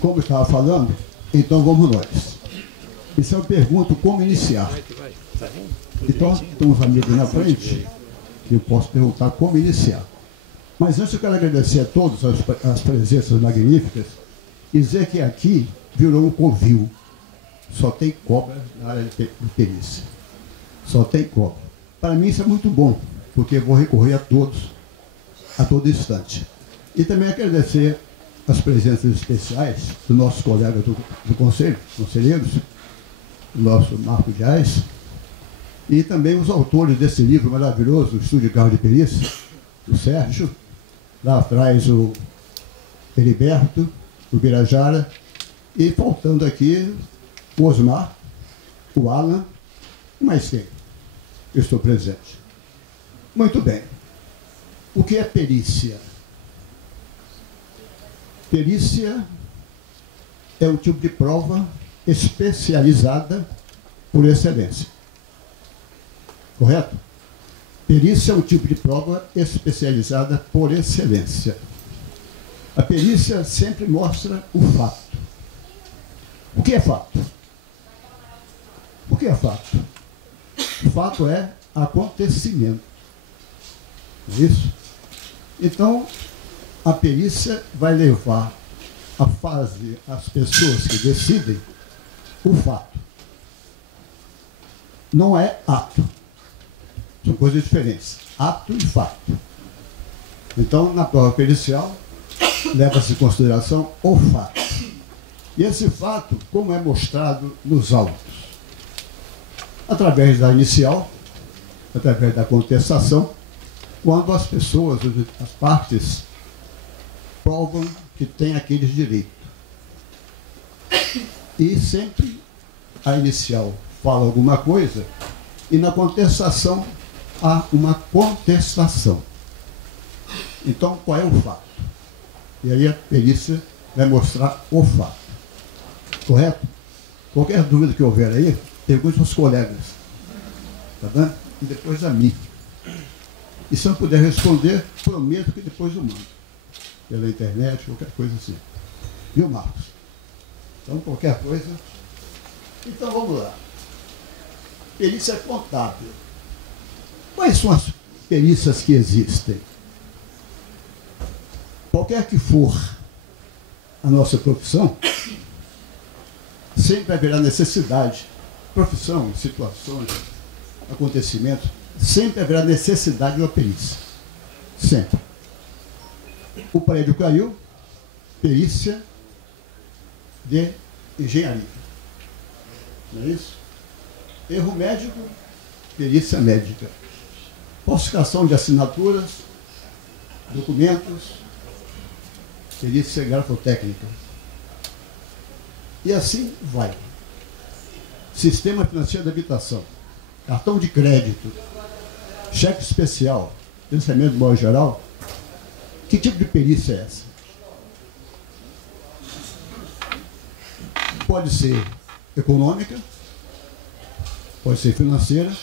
como eu estava falando, então vamos nós. Isso eu pergunto como iniciar. Então, tem uns amigos na frente, que eu posso perguntar como iniciar. Mas antes eu quero agradecer a todos as presenças magníficas e dizer que aqui virou um covil. Só tem cobra na área de perícia. Só tem cobra. Para mim isso é muito bom, porque eu vou recorrer a todos, a todo instante. E também agradecer as presenças especiais dos nossos colegas do Conselho, conselheiros, o nosso Marco Dias, e também os autores desse livro maravilhoso, o Estudo de Carro de Perícia, o Sérgio, lá atrás o Heriberto, o Birajara, e faltando aqui o Osmar, o Alan, e mais quem? Eu estou presente. Muito bem. O que é perícia? Perícia é um tipo de prova especializada por excelência. Correto? Perícia é um tipo de prova especializada por excelência. A perícia sempre mostra o fato. O que é fato? O que é fato? O fato é acontecimento. Não é isso? Então, a perícia vai levar a fase as pessoas que decidem o fato. Não é ato. São coisas diferentes. Ato e fato. Então, na prova pericial, leva-se em consideração o fato. E esse fato, como é mostrado nos autos? Através da inicial, através da contestação, quando as pessoas, as partes, provam que têm aqueles direitos. E sempre a inicial fala alguma coisa e na contestação há uma contestação. Então, qual é o fato? E aí a perícia vai mostrar o fato. Correto? Qualquer dúvida que houver aí, pergunte aos colegas. Tá vendo? E depois a mim. E se eu não puder responder, prometo que depois eu mando. Pela internet, qualquer coisa assim. Viu, Marcos? Então, qualquer coisa. Então, vamos lá. Perícia contábil. Quais são as perícias que existem? Qualquer que for a nossa profissão, sempre haverá necessidade. Profissão, situações, acontecimentos, sempre haverá necessidade de uma perícia. Sempre. O prédio caiu, perícia de engenharia. Não é isso? Erro médico, perícia médica. Falsificação de assinaturas, documentos, perícia grafotécnica. E assim vai. Sistema financeiro de habitação, cartão de crédito, cheque especial, pensamento de modo geral. Que tipo de perícia é essa? Pode ser econômica, pode ser financeira,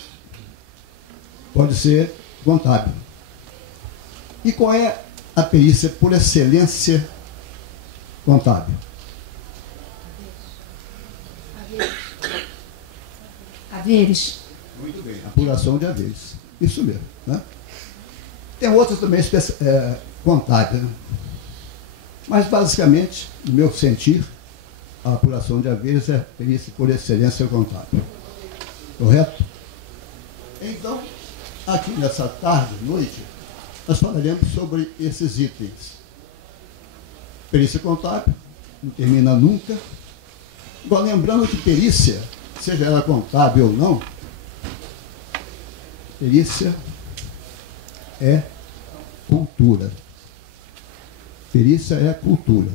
pode ser contábil. E qual é a perícia por excelência contábil? Haveres. Muito bem, apuração de haveres. Isso mesmo, né? Tem outras também contábeis, né? Mas basicamente, no meu sentir, a apuração de haveres é perícia por excelência contábil. Correto? Então, aqui nessa tarde, noite, nós falaremos sobre esses itens. Perícia contábil, não termina nunca. Agora, lembrando que perícia, seja ela contábil ou não, perícia é cultura. Perícia é cultura.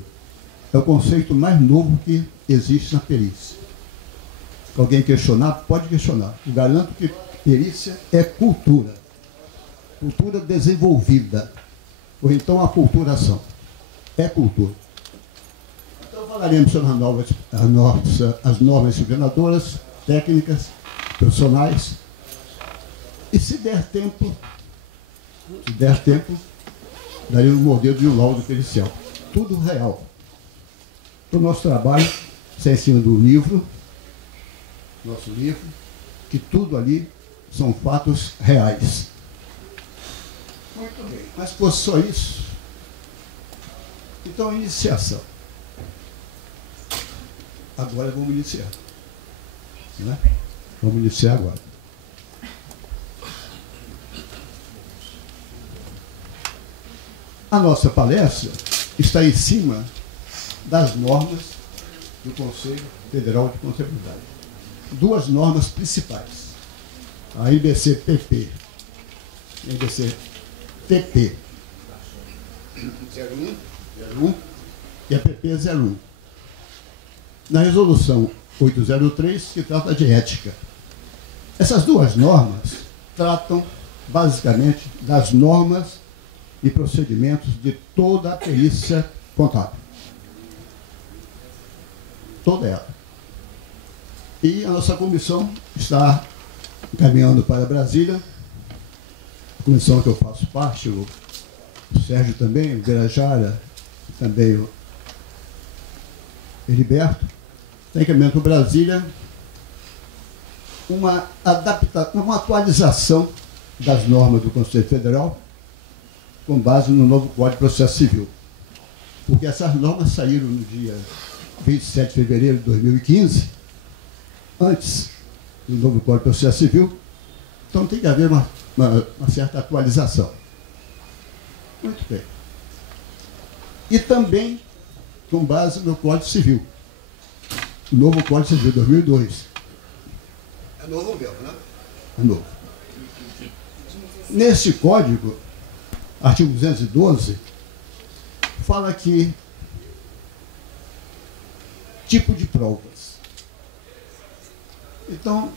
É o conceito mais novo que existe na perícia. Se alguém questionar, pode questionar. Eu garanto que perícia é cultura. Cultura desenvolvida. Ou então aculturação. É cultura. Então falaremos sobre as normas disciplinadoras, técnicas, profissionais. E se der tempo, daremos um modelo de um laudo pericial. Tudo real. O nosso trabalho está em cima do livro, nosso livro, que tudo ali são fatos reais. Muito bem, mas fosse só isso, então iniciação. Agora vamos iniciar. Né? Vamos iniciar agora. A nossa palestra está em cima das normas do Conselho Federal de Contabilidade. Duas normas principais. A IBC-PP e a IBC-TP 01 e a PP 01. Na resolução 803, que trata de ética. Essas duas normas tratam basicamente das normas e procedimentos de toda a perícia contábil. Toda ela. E a nossa comissão está encaminhando para Brasília, a comissão que eu faço parte, o Sérgio também, o Birajara, também o Heriberto, está encaminhando para Brasília uma atualização das normas do Conselho Federal com base no novo Código de Processo Civil. Porque essas normas saíram no dia 27 de fevereiro de 2015, antes do novo Código de Processo Civil, então tem que haver uma certa atualização. Muito bem. E também com base no Código Civil. O novo Código Civil de 2002. É novo mesmo, né? É novo. Nesse código, artigo 212, fala que tipo de provas. Então,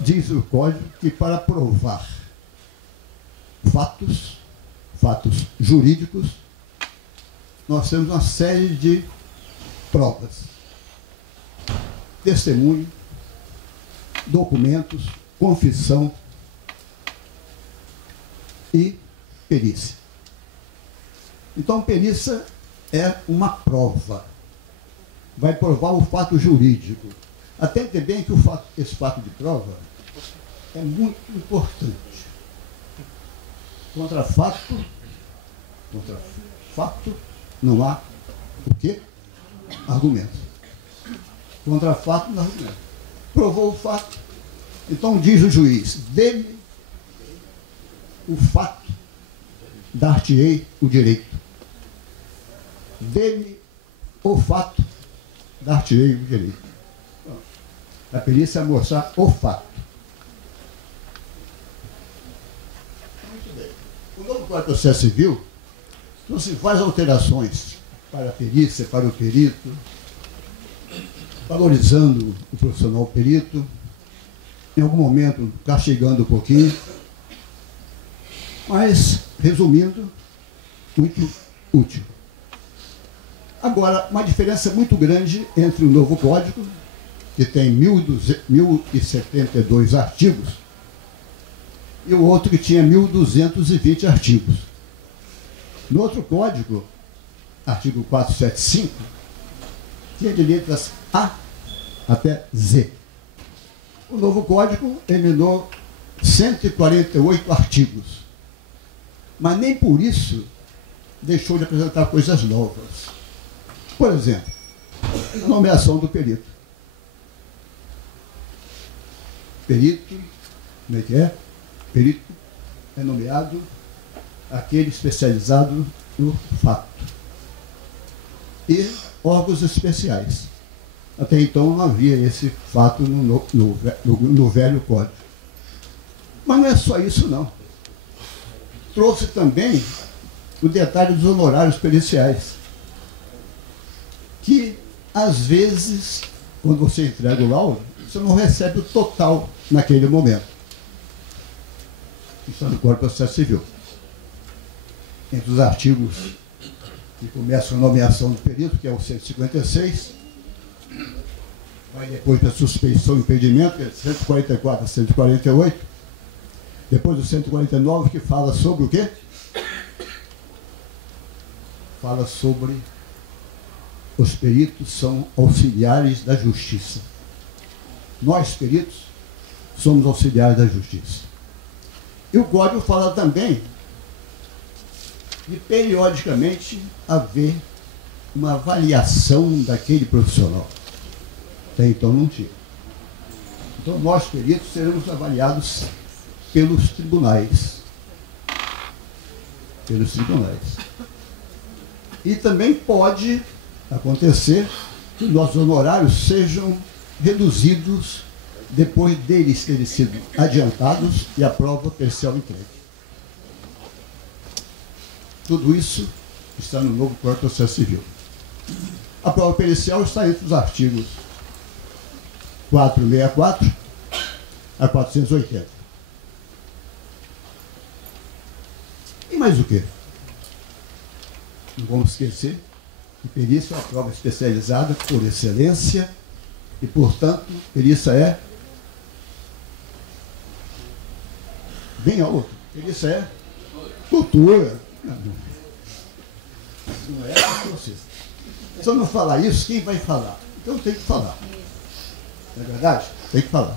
diz o código que para provar fatos jurídicos, nós temos uma série de provas. Testemunho, documentos, confissão e perícia. Então, perícia é uma prova. Vai provar o fato jurídico. Atente bem que esse fato de prova é muito importante. Contra fato, não há o quê? Argumento. Contra fato, não há argumento. Provou o fato. Então diz o juiz, dê-me o fato, dar-te-ei o direito. Dê-me o fato, dar-te-ei o direito. A perícia é mostrar o fato. Muito bem. O novo Código de Processo Civil trouxe várias alterações para a perícia, para o perito, valorizando o profissional perito, em algum momento castigando um pouquinho, mas, resumindo, muito útil. Agora, uma diferença muito grande entre o novo Código, que tem 1072 artigos, e o outro que tinha 1220 artigos. No outro código, artigo 475, tinha de letras A até Z. O novo código eliminou 148 artigos, mas nem por isso deixou de apresentar coisas novas. Por exemplo, a nomeação do perito. Perito, como é que é? Perito é nomeado aquele especializado no fato. E órgãos especiais. Até então não havia esse fato no velho código. Mas não é só isso, não. Trouxe também o detalhe dos honorários periciais, que, às vezes, quando você entrega o laudo, você não recebe o total naquele momento. Isso é no Código de Processo Civil. Entre os artigos que começam a nomeação do perito, que é o 156, vai depois para suspeição e impedimento, que é 144 a 148, depois do 149, que fala sobre o quê? Fala sobre os peritos são auxiliares da justiça. Nós, peritos, somos auxiliares da justiça. E o código fala também de periodicamente haver uma avaliação daquele profissional. Até então não tinha. Então nós, peritos, seremos avaliados pelos tribunais. Pelos tribunais. E também pode acontecer que nossos honorários sejam reduzidos depois deles terem sido adiantados e a prova pericial entregue. Tudo isso está no novo Código de Processo Civil. A prova pericial está entre os artigos 464 a 480. E mais o quê? Não vamos esquecer que perícia é uma prova especializada por excelência e, portanto, perícia é... Bem a outra. Perícia é cultura. Não é para você. Se eu não falar isso, quem vai falar? Então tem que falar. Não é verdade? Tem que falar.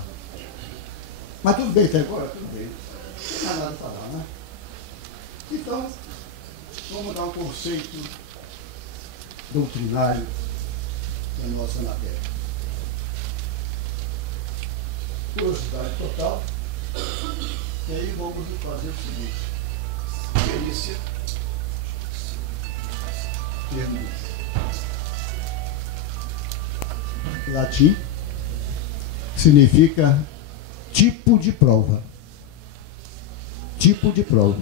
Mas tudo bem, até agora? Tudo bem. Não há nada a falar, né? Então, vamos dar um conceito doutrinário da nossa matéria. Curiosidade total. E aí vamos fazer o seguinte. Perícia. Termo latim significa tipo de prova. Tipo de prova.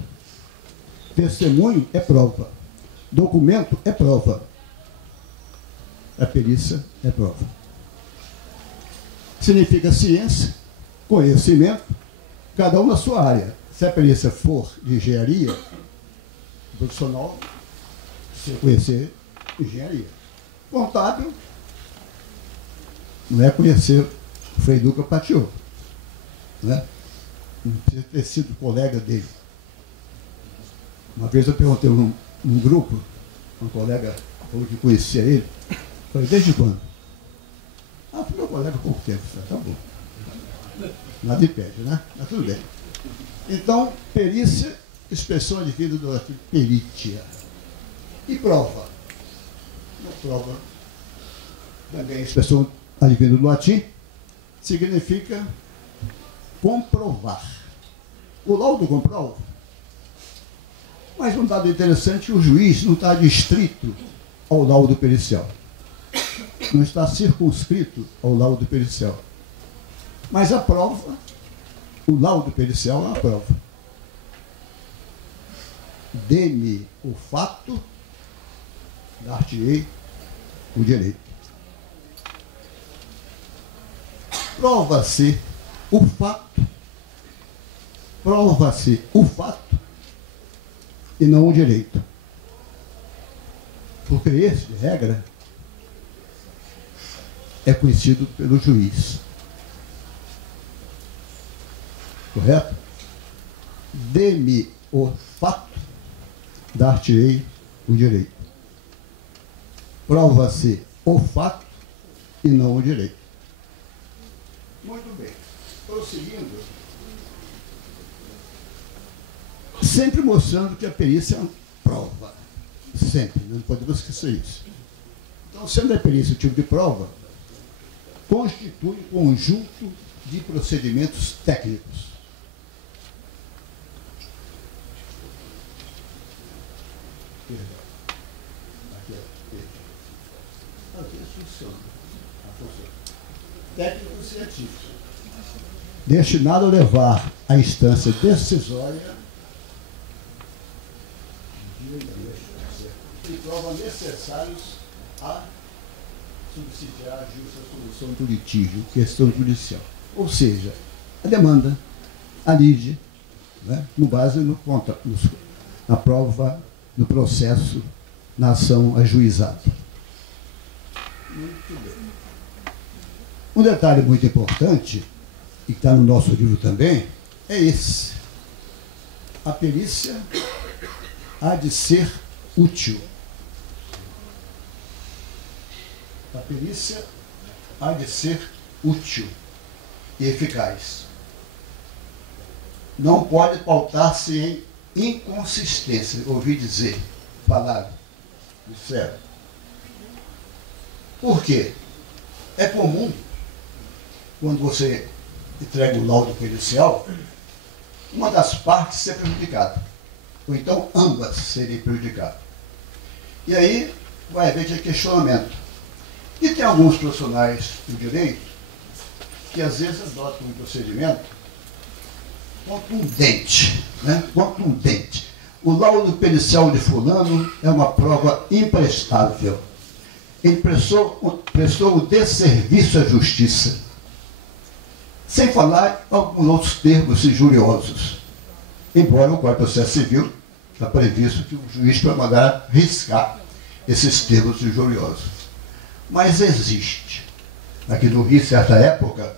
Testemunho é prova. Documento é prova. A perícia é prova. Significa ciência, conhecimento, cada um na sua área. Se a perícia for de engenharia, o profissional precisa conhecer engenharia. Contábil não é conhecer o Frei Duca Patiô, né? Não precisa ter sido colega dele. Uma vez eu perguntei num grupo, um colega falou que conhecia ele. Falei, desde quando? Ah, foi meu colega há pouco tempo. Tá bom. Nada impede, né? Mas tudo bem. Então, perícia, expressão adquirida do latim peritia. E prova? Uma prova, também expressão adquirida do latim, significa comprovar. O laudo comprova. Mas um dado interessante, o juiz não está adstrito ao laudo pericial. Não está circunscrito ao laudo pericial. Mas a prova, o laudo pericial é uma prova. Dê-me o fato, dar-te-ei o direito. Prova-se o fato, prova-se o fato e não o direito. Porque esse, de regra, é conhecido pelo juiz. Correto? Dê-me o fato, dar-te-ei o direito. Prova-se o fato e não o direito. Muito bem. Prosseguindo, sempre mostrando que a perícia é uma prova. Sempre, não podemos esquecer isso. Então, sendo a perícia o tipo de prova, constitui um conjunto de procedimentos técnicos. Técnicos científicos, destinado a levar à instância decisória e prova necessários a subsidiar a justa solução do litígio, questão judicial. Ou seja, a demanda, a lide, né, com base na prova, no processo, na ação ajuizada. Muito bem. Um detalhe muito importante, e que está no nosso livro também, é esse. A perícia há de ser útil. A perícia há de ser útil e eficaz. Não pode pautar-se em inconsistência. Ouvi dizer, falar, disseram. Por quê? É comum, quando você entrega o laudo pericial, uma das partes ser prejudicada, ou então ambas serem prejudicadas. E aí vai haver aquele questionamento. E tem alguns profissionais do direito que às vezes adotam um procedimento contundente, né? Contundente. O laudo pericial de fulano é uma prova imprestável. Ele prestou o desserviço à justiça. Sem falar em alguns outros termos injuriosos. Embora o Código de Processo Civil está previsto que o juiz vai mandar riscar esses termos injuriosos. Mas existe. Aqui no Rio, em certa época,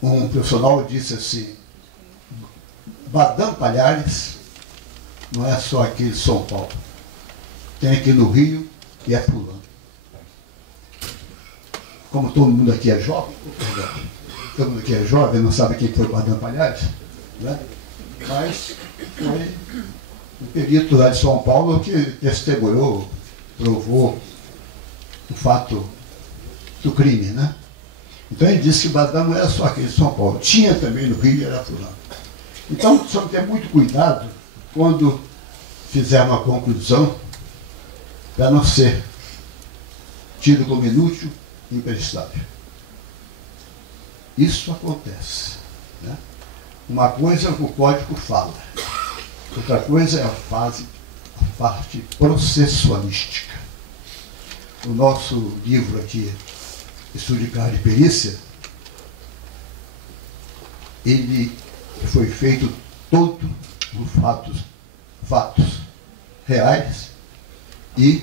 um profissional disse assim: Badam Palhares não é só aqui em São Paulo. Tem aqui no Rio e é fulano. Como todo mundo aqui é jovem, todo mundo aqui é jovem, não sabe quem foi o Badam Palhares, né? Mas foi o perito lá de São Paulo que testemunhou, provou o fato do crime, né? Então ele disse que Badam não era só aqui em São Paulo, tinha também no Rio e era fulano. Então, precisamos ter muito cuidado quando fizer uma conclusão para não ser tido como inútil e imprestável. Isso acontece, né? Uma coisa o código fala, outra coisa é a parte processualística. O nosso livro aqui, Estudo de Caso de Perícia, ele foi feito todo por fatos reais e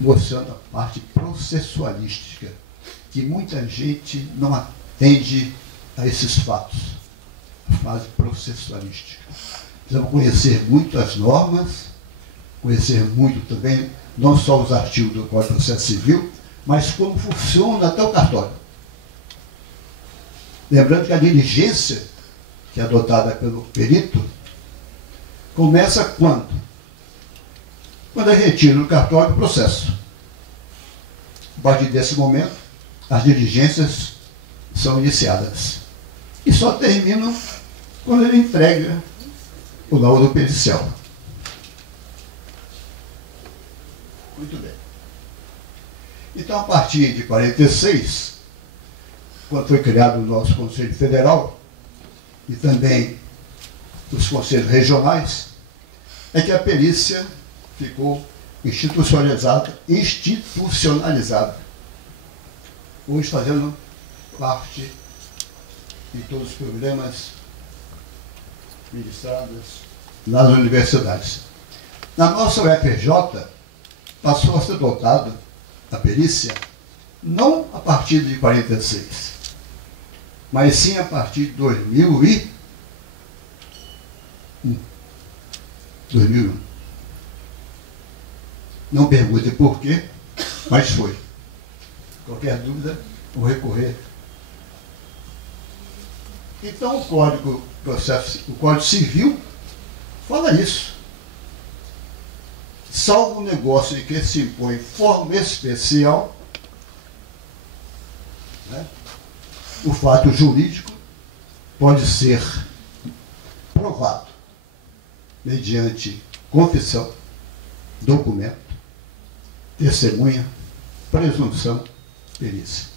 mostrando a parte processualística, que muita gente não atende a esses fatos, a fase processualística. Precisamos conhecer muito as normas, conhecer muito também, não só os artigos do Código de Processo Civil, mas como funciona até o cartório. Lembrando que a diligência que é adotada pelo perito, começa quando? Quando ele retira no cartório o processo. A partir desse momento, as diligências são iniciadas. E só terminam quando ele entrega o laudo pericial. Muito bem. Então, a partir de 46, quando foi criado o nosso Conselho Federal, e também os conselhos regionais, é que a perícia ficou institucionalizada, hoje fazendo parte de todos os programas ministrados nas universidades. Na nossa UFRJ, passou a ser adotada a perícia não a partir de 46, mas sim a partir de 2001. Não pergunte por quê, mas foi. Qualquer dúvida, vou recorrer. Então o Código Civil fala isso. Salvo o negócio em que se impõe forma especial, né, o fato jurídico pode ser provado mediante confissão, documento, testemunha, presunção, perícia.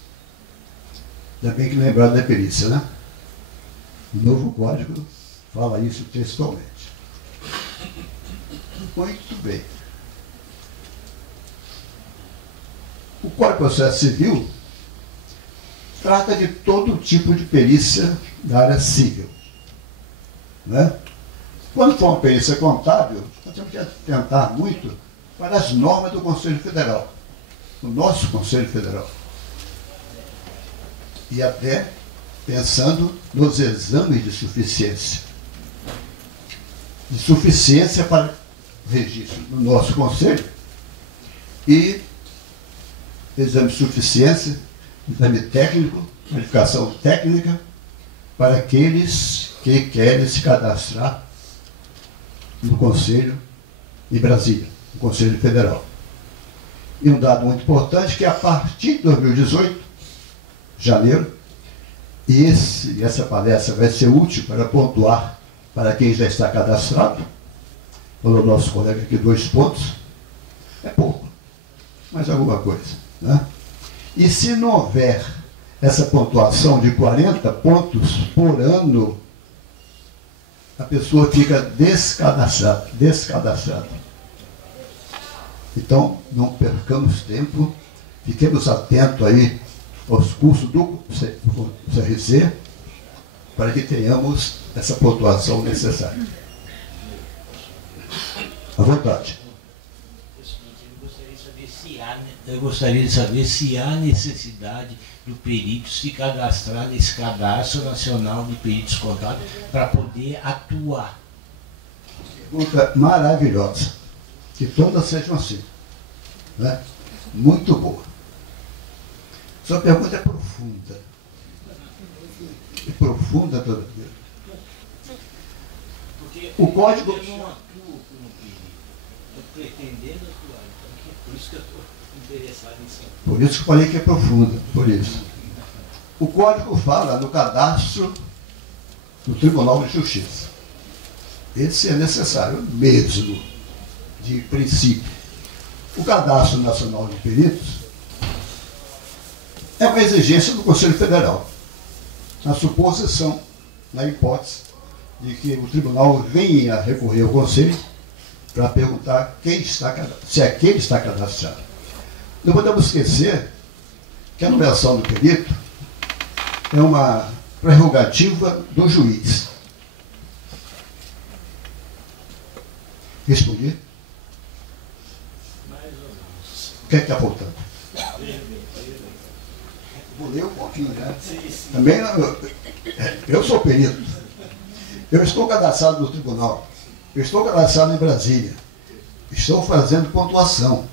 Ainda bem que lembraram da perícia, né? O novo código fala isso textualmente. Muito bem. O Código de Processo Civil trata de todo tipo de perícia da área civil, né? Quando for uma perícia contábil, nós temos que atentar muito para as normas do Conselho Federal, o nosso Conselho Federal. E até pensando nos exames de suficiência. De suficiência para registro no nosso Conselho e exame de suficiência, exame técnico, qualificação técnica, para aqueles que querem se cadastrar no Conselho de Brasília, no Conselho Federal. E um dado muito importante que a partir de 2018, janeiro, e essa palestra vai ser útil para pontuar para quem já está cadastrado. Falou nosso colega aqui 2 pontos. É pouco, mas alguma coisa. Né? E se não houver essa pontuação de 40 pontos por ano, a pessoa fica descadastrada. Então, não percamos tempo, fiquemos atentos aí aos cursos do CRC, para que tenhamos essa pontuação necessária. À vontade. Eu gostaria de saber se há necessidade do perito se cadastrar nesse cadastro nacional de peritos contábeis para poder atuar. Pergunta maravilhosa. Que todas sejam assim. Né? Muito boa. Sua pergunta é profunda. É profunda toda vez. O código... Eu não atuo como perito. Estou pretendendo atuar. Então, por isso que eu estou interessado em ser. Por isso que eu falei que é profunda. Por isso. O código fala no cadastro do Tribunal de Justiça. Esse é necessário mesmo, de princípio. O Cadastro Nacional de Peritos é uma exigência do Conselho Federal, na suposição, na hipótese, de que o tribunal venha recorrer ao Conselho para perguntar se aquele está cadastrado. Não podemos esquecer que a nomeação do perito é uma prerrogativa do juiz. Respondi? O que é que está faltando? Vou ler um pouquinho, né? Também eu sou perito. Eu estou cadastrado no tribunal. Eu estou cadastrado em Brasília. Estou fazendo pontuação.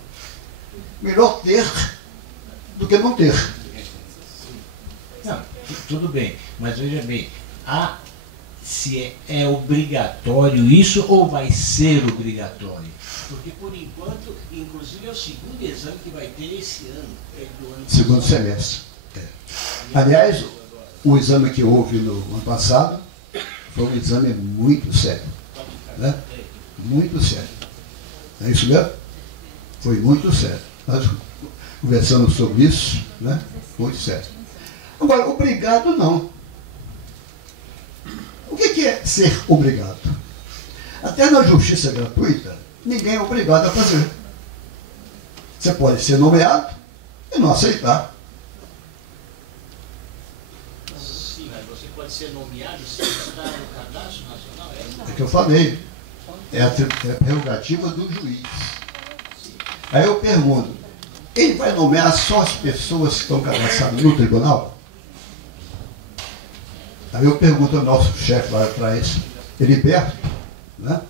Melhor ter do que não ter. Não, tudo bem, mas veja bem, se é obrigatório isso ou vai ser obrigatório? Porque, por enquanto, inclusive é o segundo exame que vai ter esse ano. Segundo semestre. É. Aliás, o exame que houve no ano passado foi um exame muito sério. Né? Muito sério. É isso mesmo? Foi muito sério. Nós conversamos sobre isso, né? Muito sério. Agora, obrigado não. O que é ser obrigado? Até na justiça gratuita, ninguém é obrigado a fazer. Você pode ser nomeado e não aceitar. Sim, mas você pode ser nomeado sem estar no cadastro nacional? É que eu falei. É a prerrogativa do juiz. Aí eu pergunto, ele vai nomear só as pessoas que estão cadastradas no tribunal? Aí eu pergunto ao nosso chefe lá atrás, Heriberto, né?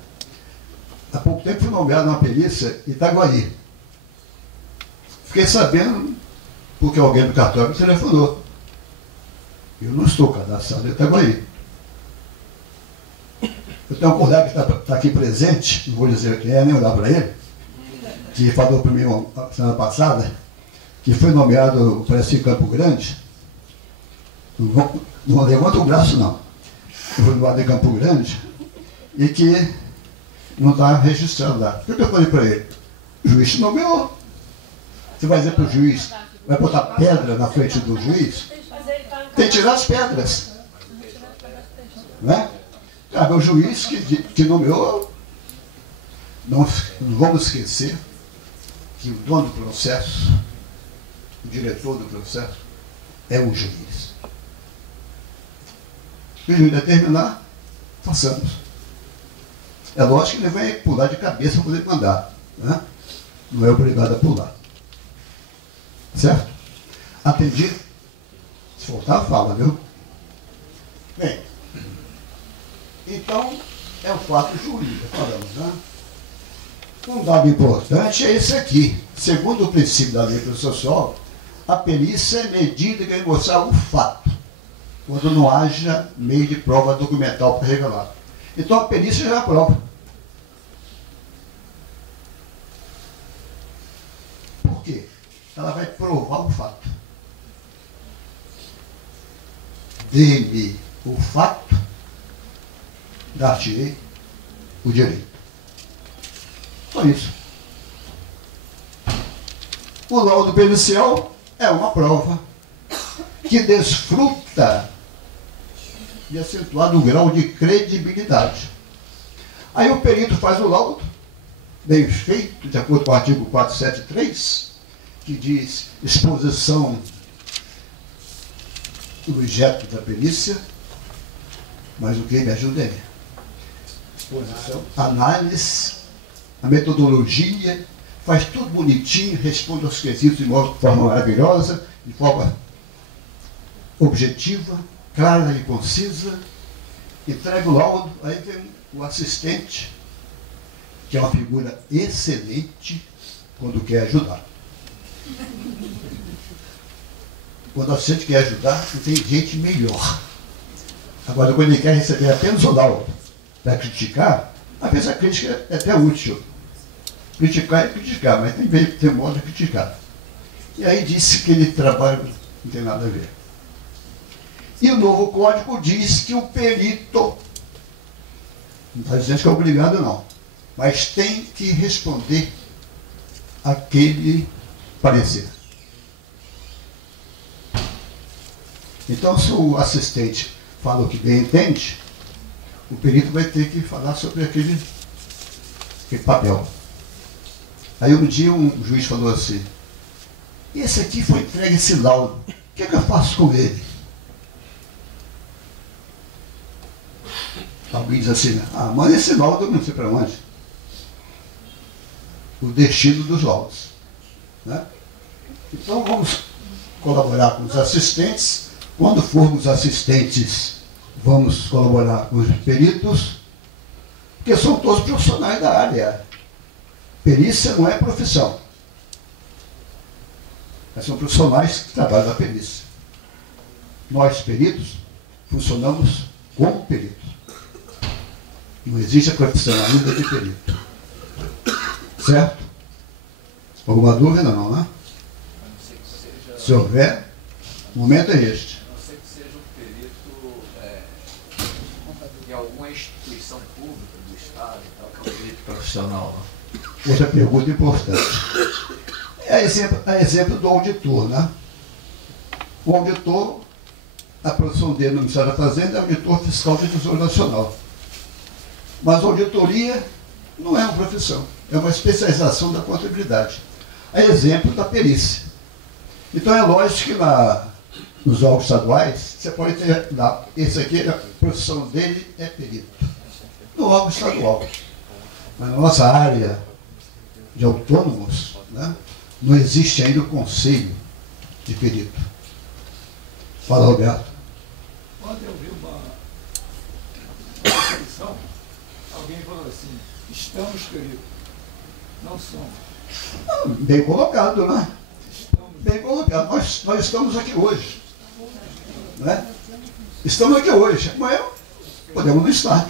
Há pouco tempo fui nomeado numa perícia em Itaguaí. Fiquei sabendo porque alguém do cartório me telefonou. Eu não estou cadastrado em Itaguaí. Eu tenho um colega que está aqui presente, não vou dizer quem é, nem olhar para ele, que falou para mim semana passada, que foi nomeado, parece em Campo Grande. Não levanta o braço, não. Eu fui nomeado em Campo Grande e que não está registrado lá. O que eu falei para ele? O juiz te nomeou. Você vai dizer para o juiz, vai botar pedra na frente do juiz? Tem que tirar as pedras. Não é? Cabe ao juiz que nomeou. Não vamos esquecer que o dono do processo, o diretor do processo, é o juiz. Se o juiz determinar, façamos. É lógico que ele vai pular de cabeça para poder mandar. Né? Não é obrigado a pular. Certo? Atendi? Se faltar, fala, viu? Bem, então, é o fato jurídico, falamos, né? Um dado importante é esse aqui. Segundo o princípio da lei processual, A perícia é medida que vai mostrar o fato, quando não haja meio de prova documental para revelar. Então a perícia já é a prova. Por quê? Ela vai provar o fato. Dê-me o fato, dar-te-ei o direito. Só isso. O laudo pericial é uma prova que desfruta de acentuado grau de credibilidade. Aí o perito faz o laudo, bem feito, de acordo com o artigo 473, que diz exposição do objeto da perícia, mas o que me ajuda é exposição, análise, a metodologia, faz tudo bonitinho, responde aos quesitos de forma maravilhosa, de forma objetiva, clara e concisa, entrega o laudo, aí vem o assistente, que é uma figura excelente quando quer ajudar. Quando o assistente quer ajudar, não tem gente melhor. Agora, quando ele quer receber apenas o laudo para criticar, às vezes a crítica é até útil. Criticar é criticar, mas tem modo de criticar. E aí disse que ele trabalho não tem nada a ver. E o novo código diz que o perito, não está dizendo que é obrigado não, mas tem que responder aquele parecer. Então, se o assistente fala o que bem entende, o perito vai ter que falar sobre aquele papel. Aí um dia um juiz falou assim, esse aqui foi entregue esse laudo, o que é que eu faço com ele? Alguém diz assim, manda esse laudo, eu não sei para onde. O destino dos laudos. Né? Então vamos colaborar com os assistentes. Quando formos assistentes, vamos colaborar com os peritos, porque são todos profissionais da área. Perícia não é profissão. Mas são profissionais que trabalham na perícia. Nós, peritos, funcionamos como peritos. Não existe a profissão ainda de perito. Certo? Alguma dúvida? Não, né? Se houver, o momento é este. A não ser que seja um perito de alguma instituição pública do Estado, que é um perito profissional. Outra pergunta importante. É exemplo do auditor, né? O auditor, a profissão dele no Ministério da Fazenda é auditor fiscal de Tesouro Nacional. Mas a auditoria não é uma profissão, é uma especialização da contabilidade. É exemplo da perícia. Então é lógico que nos órgãos estaduais, você pode ter lá, esse aqui, a profissão dele é perito. No órgão estadual. Mas na nossa área de autônomos, né, não existe ainda o conselho de perito. Fala, Roberto. Ontem eu vi uma definição, alguém falou assim, estamos peritos. Não somos. Bem colocado, né? Bem colocado. Nós estamos aqui hoje. Né? Estamos aqui hoje. Amanhã podemos não estar.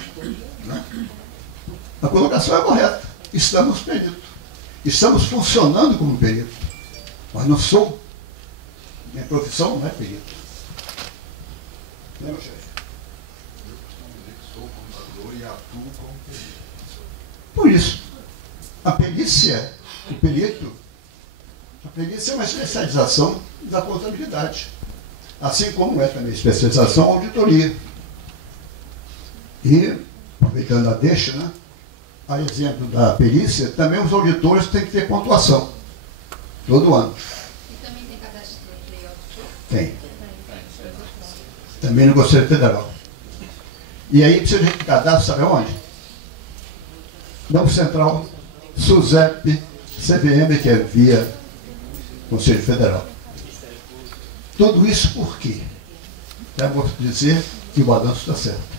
Né? A colocação é correta. Estamos peritos. Estamos funcionando como perito. Mas não sou. Minha profissão não é perito. Né, meu chefe? Eu costumo dizer que sou contador e atuo como perito. Por isso, a perícia, o perito, a perícia é uma especialização da contabilidade. Assim como é também especialização a auditoria. E, aproveitando a deixa, né? A exemplo da perícia, também os auditores têm que ter pontuação. Todo ano. E também tem cadastro de auditor? Tem. Também no Conselho Federal. E aí precisa de cadastro, sabe onde? Banco Central, SUSEP, CVM, que é via Conselho Federal. Tudo isso por quê? É bom dizer que o balanço está certo.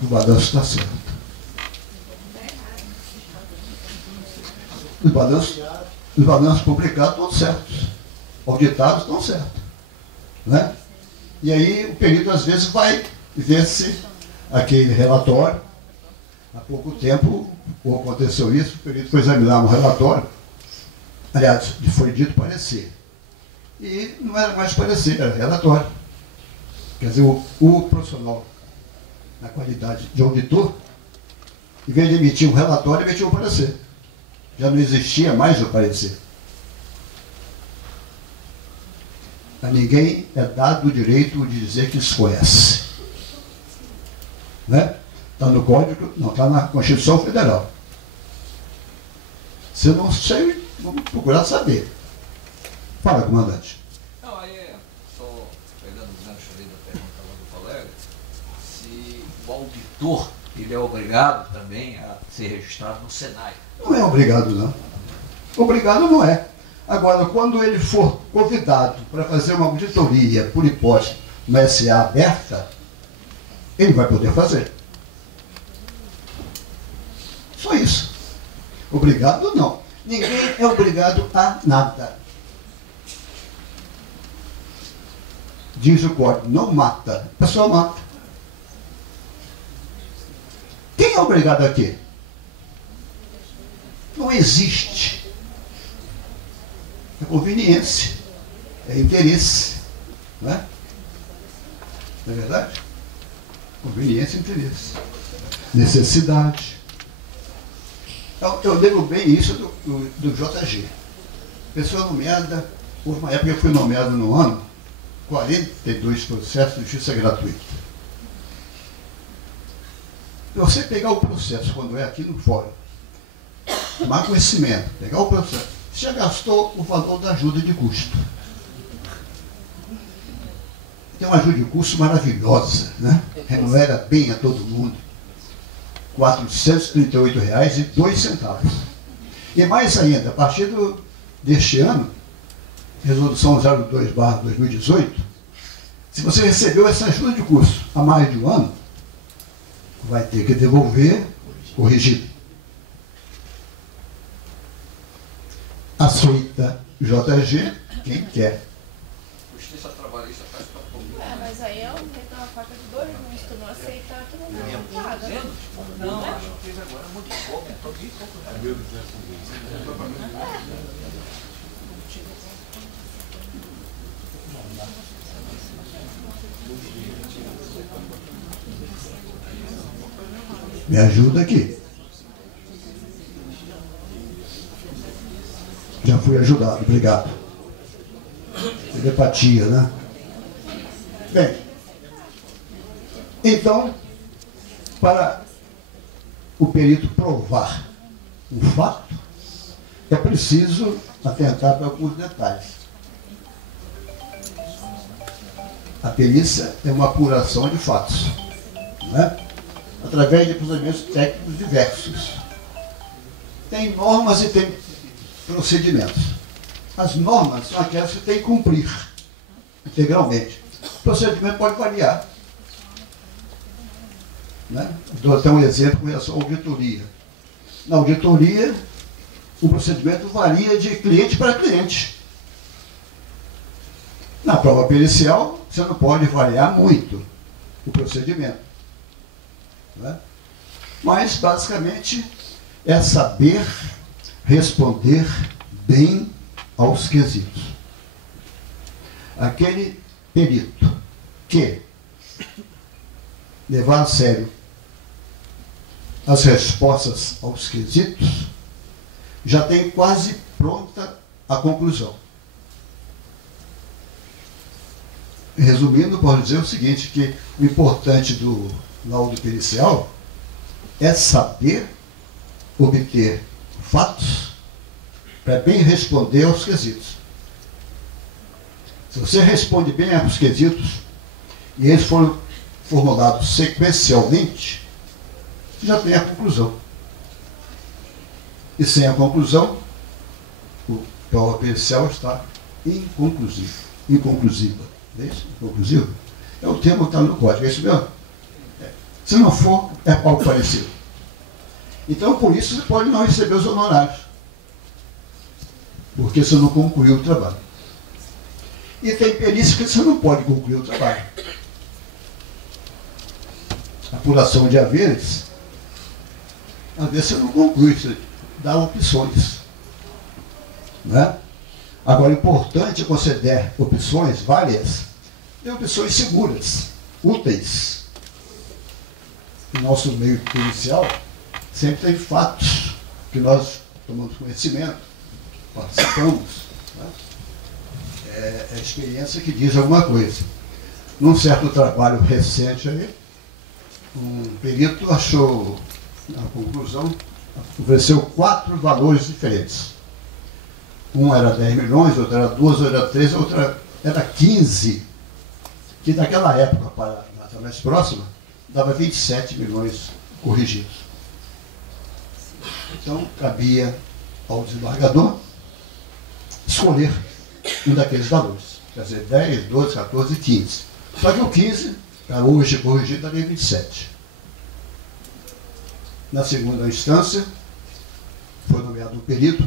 O balanço está certo. O os balanços publicados estão certos, auditados estão certos. Né? E aí o perito às vezes vai ver se aquele relatório, há pouco tempo aconteceu isso, o perito foi examinar um relatório, aliás, foi dito parecer, e não era mais parecer, era relatório. Quer dizer, o profissional, na qualidade de auditor, em vez de emitir um relatório, emitiu um parecer. Já não existia mais o parecer. A ninguém é dado o direito de dizer que desconhece. Né? Está no Código, não, está na Constituição Federal. Se eu não sei, vamos procurar saber. Fala, comandante. Não, aí, só pegando o gancho ali da pergunta lá do colega, se o auditor, ele é obrigado também a ser registrado no SENAI. Não é obrigado, não. Obrigado não é. Agora, quando ele for convidado para fazer uma auditoria, por hipótese, uma SA aberta, ele vai poder fazer. Só isso. Obrigado não. Ninguém é obrigado a nada. Diz o código, não mata. A pessoa mata. Quem é obrigado a quê? Não existe. É conveniência, é interesse. Não é? Não é verdade? Conveniência e interesse. Necessidade. Então, eu lembro bem isso do JG. Pessoa nomeada, houve uma época que eu fui nomeado no ano, 42 processos de justiça gratuita. Se você pegar o processo, quando é aqui no fórum, tomar conhecimento, pegar o processo, você já gastou o valor da ajuda de custo. Tem uma ajuda de custo maravilhosa, né? Remunera bem a todo mundo. R$ 438,02. E mais ainda, a partir deste ano, resolução 02/2018, se você recebeu essa ajuda de custo há mais de um ano, vai ter que devolver corrigido. Aceita JG quem quer. Justiça trabalhista faz para pouco. Mas aí é uma faca de dois mãos, tu não aceitar, tu não paga. Não, acho que fez agora modificou, aumentou 20 e pouco reais. Me ajuda aqui. Já fui ajudado, obrigado. Telepatia, né? Bem, então, para o perito provar um fato, é preciso atentar para alguns detalhes. A perícia é uma apuração de fatos, né? Através de procedimentos técnicos diversos. Tem normas e tem procedimentos. As normas são aquelas que tem que cumprir integralmente. O procedimento pode variar. Né? Dou até um exemplo com relação à auditoria. Na auditoria, o procedimento varia de cliente para cliente. Na prova pericial, você não pode variar muito o procedimento. Né? Mas, basicamente, é saber responder bem aos quesitos. Aquele perito que levar a sério as respostas aos quesitos já tem quase pronta a conclusão. Resumindo, posso dizer o seguinte, que o importante do laudo pericial é saber obter fatos para bem responder aos quesitos. Se você responde bem aos quesitos e eles foram formulados sequencialmente, você já tem a conclusão. E sem a conclusão, o prova pericial está inconclusiva. Inconclusiva. É isso? Inconclusivo? É o termo que está no código, é isso mesmo? Se não for, é algo parecido. Então, por isso, você pode não receber os honorários. porque você não concluiu o trabalho. E tem perícia que você não pode concluir o trabalho. Apuração de haveres, às vezes você não conclui, você dá opções. Né? Agora, importante é que você der opções várias, dê opções seguras, úteis. No nosso meio policial, sempre tem fatos que nós tomamos conhecimento, participamos. Né? É a experiência que diz alguma coisa. Num certo trabalho recente aí, um perito achou, na conclusão, ofereceu 4 valores diferentes. Um era 10 milhões, outro era 12, outro era 13, outro era 15, que naquela época, para a data mais próxima, dava 27 milhões corrigidos. Então, cabia ao desembargador escolher um daqueles valores. Quer dizer, 10, 12, 14 e 15. Só que o 15, para hoje corrigido, daria 27. Na segunda instância, foi nomeado um perito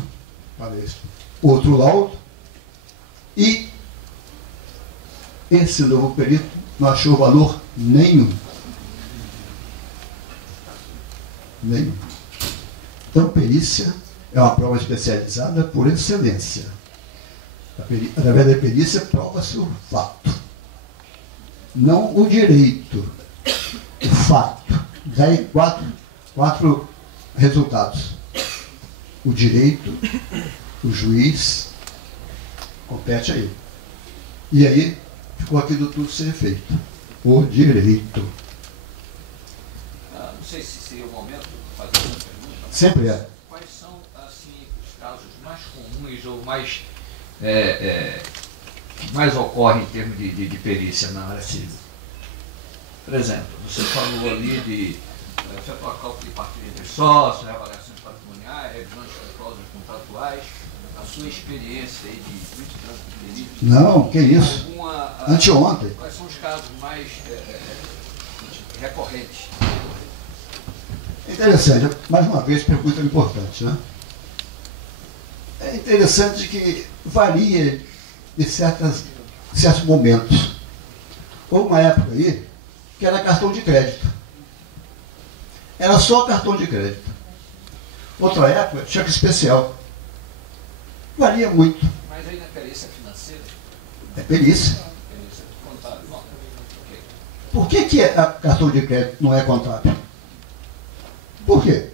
para esse outro laudo, e esse novo perito não achou valor nenhum. Nenhum. Então, perícia é uma prova especializada por excelência. Através da perícia, prova-se o fato. Não o direito. O fato. Daí, quatro resultados. O direito, o juiz, compete a ele. E aí, ficou aquilo tudo ser feito. O direito. Não sei se seria o momento de fazer essa pergunta. Sempre é. Quais são, assim, os casos mais comuns ou mais, mais ocorrem em termos de perícia na área civil? Por exemplo, você falou ali de efetuar cálculo de partilha de sócios, avaliações patrimoniais, revisões de cláusulas contratuais. A sua experiência aí de 20 anos de perito? Não, que isso. Anteontem. Quais são os casos mais recorrentes? É interessante, mais uma vez, pergunta importante, né? É interessante que varia de certos momentos. Houve uma época aí que era cartão de crédito. Era só cartão de crédito. Outra época, cheque especial. Varia muito. Mas aí na perícia financeira? É perícia. Perícia contábil. Bom, ok. Por que cartão de crédito não é contábil? Por quê?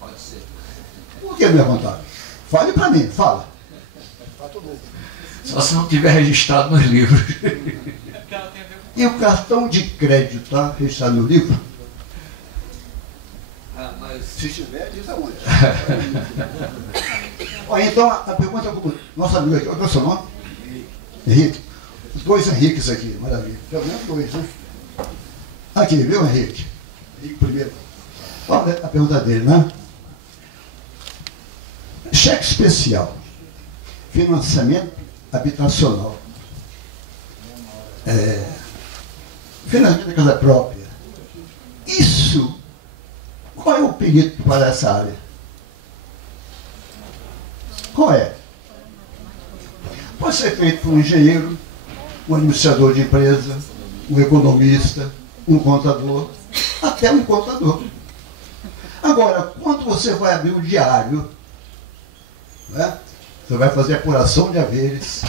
Pode ser. Por que não é contábil? Fale para mim, fala. Só se não tiver registrado nos livros. E o cartão de crédito está registrado no livro? Mas... Se tiver, diz aonde. Olha, então a pergunta é para o nosso amigo aqui. Qual é o seu nome? Henrique. Os 2 Henriques aqui, maravilha. Pelo menos 2, né? Aqui, viu, Henrique? Henrique primeiro. Olha a pergunta dele, né? Cheque especial. Financiamento habitacional. Financiamento da casa própria. Isso. Qual é o perito para essa área? Qual é? Pode ser feito por um engenheiro, um administrador de empresa, um economista, um contador, até um contador. Agora, quando você vai abrir o diário, né, você vai fazer apuração de haveres,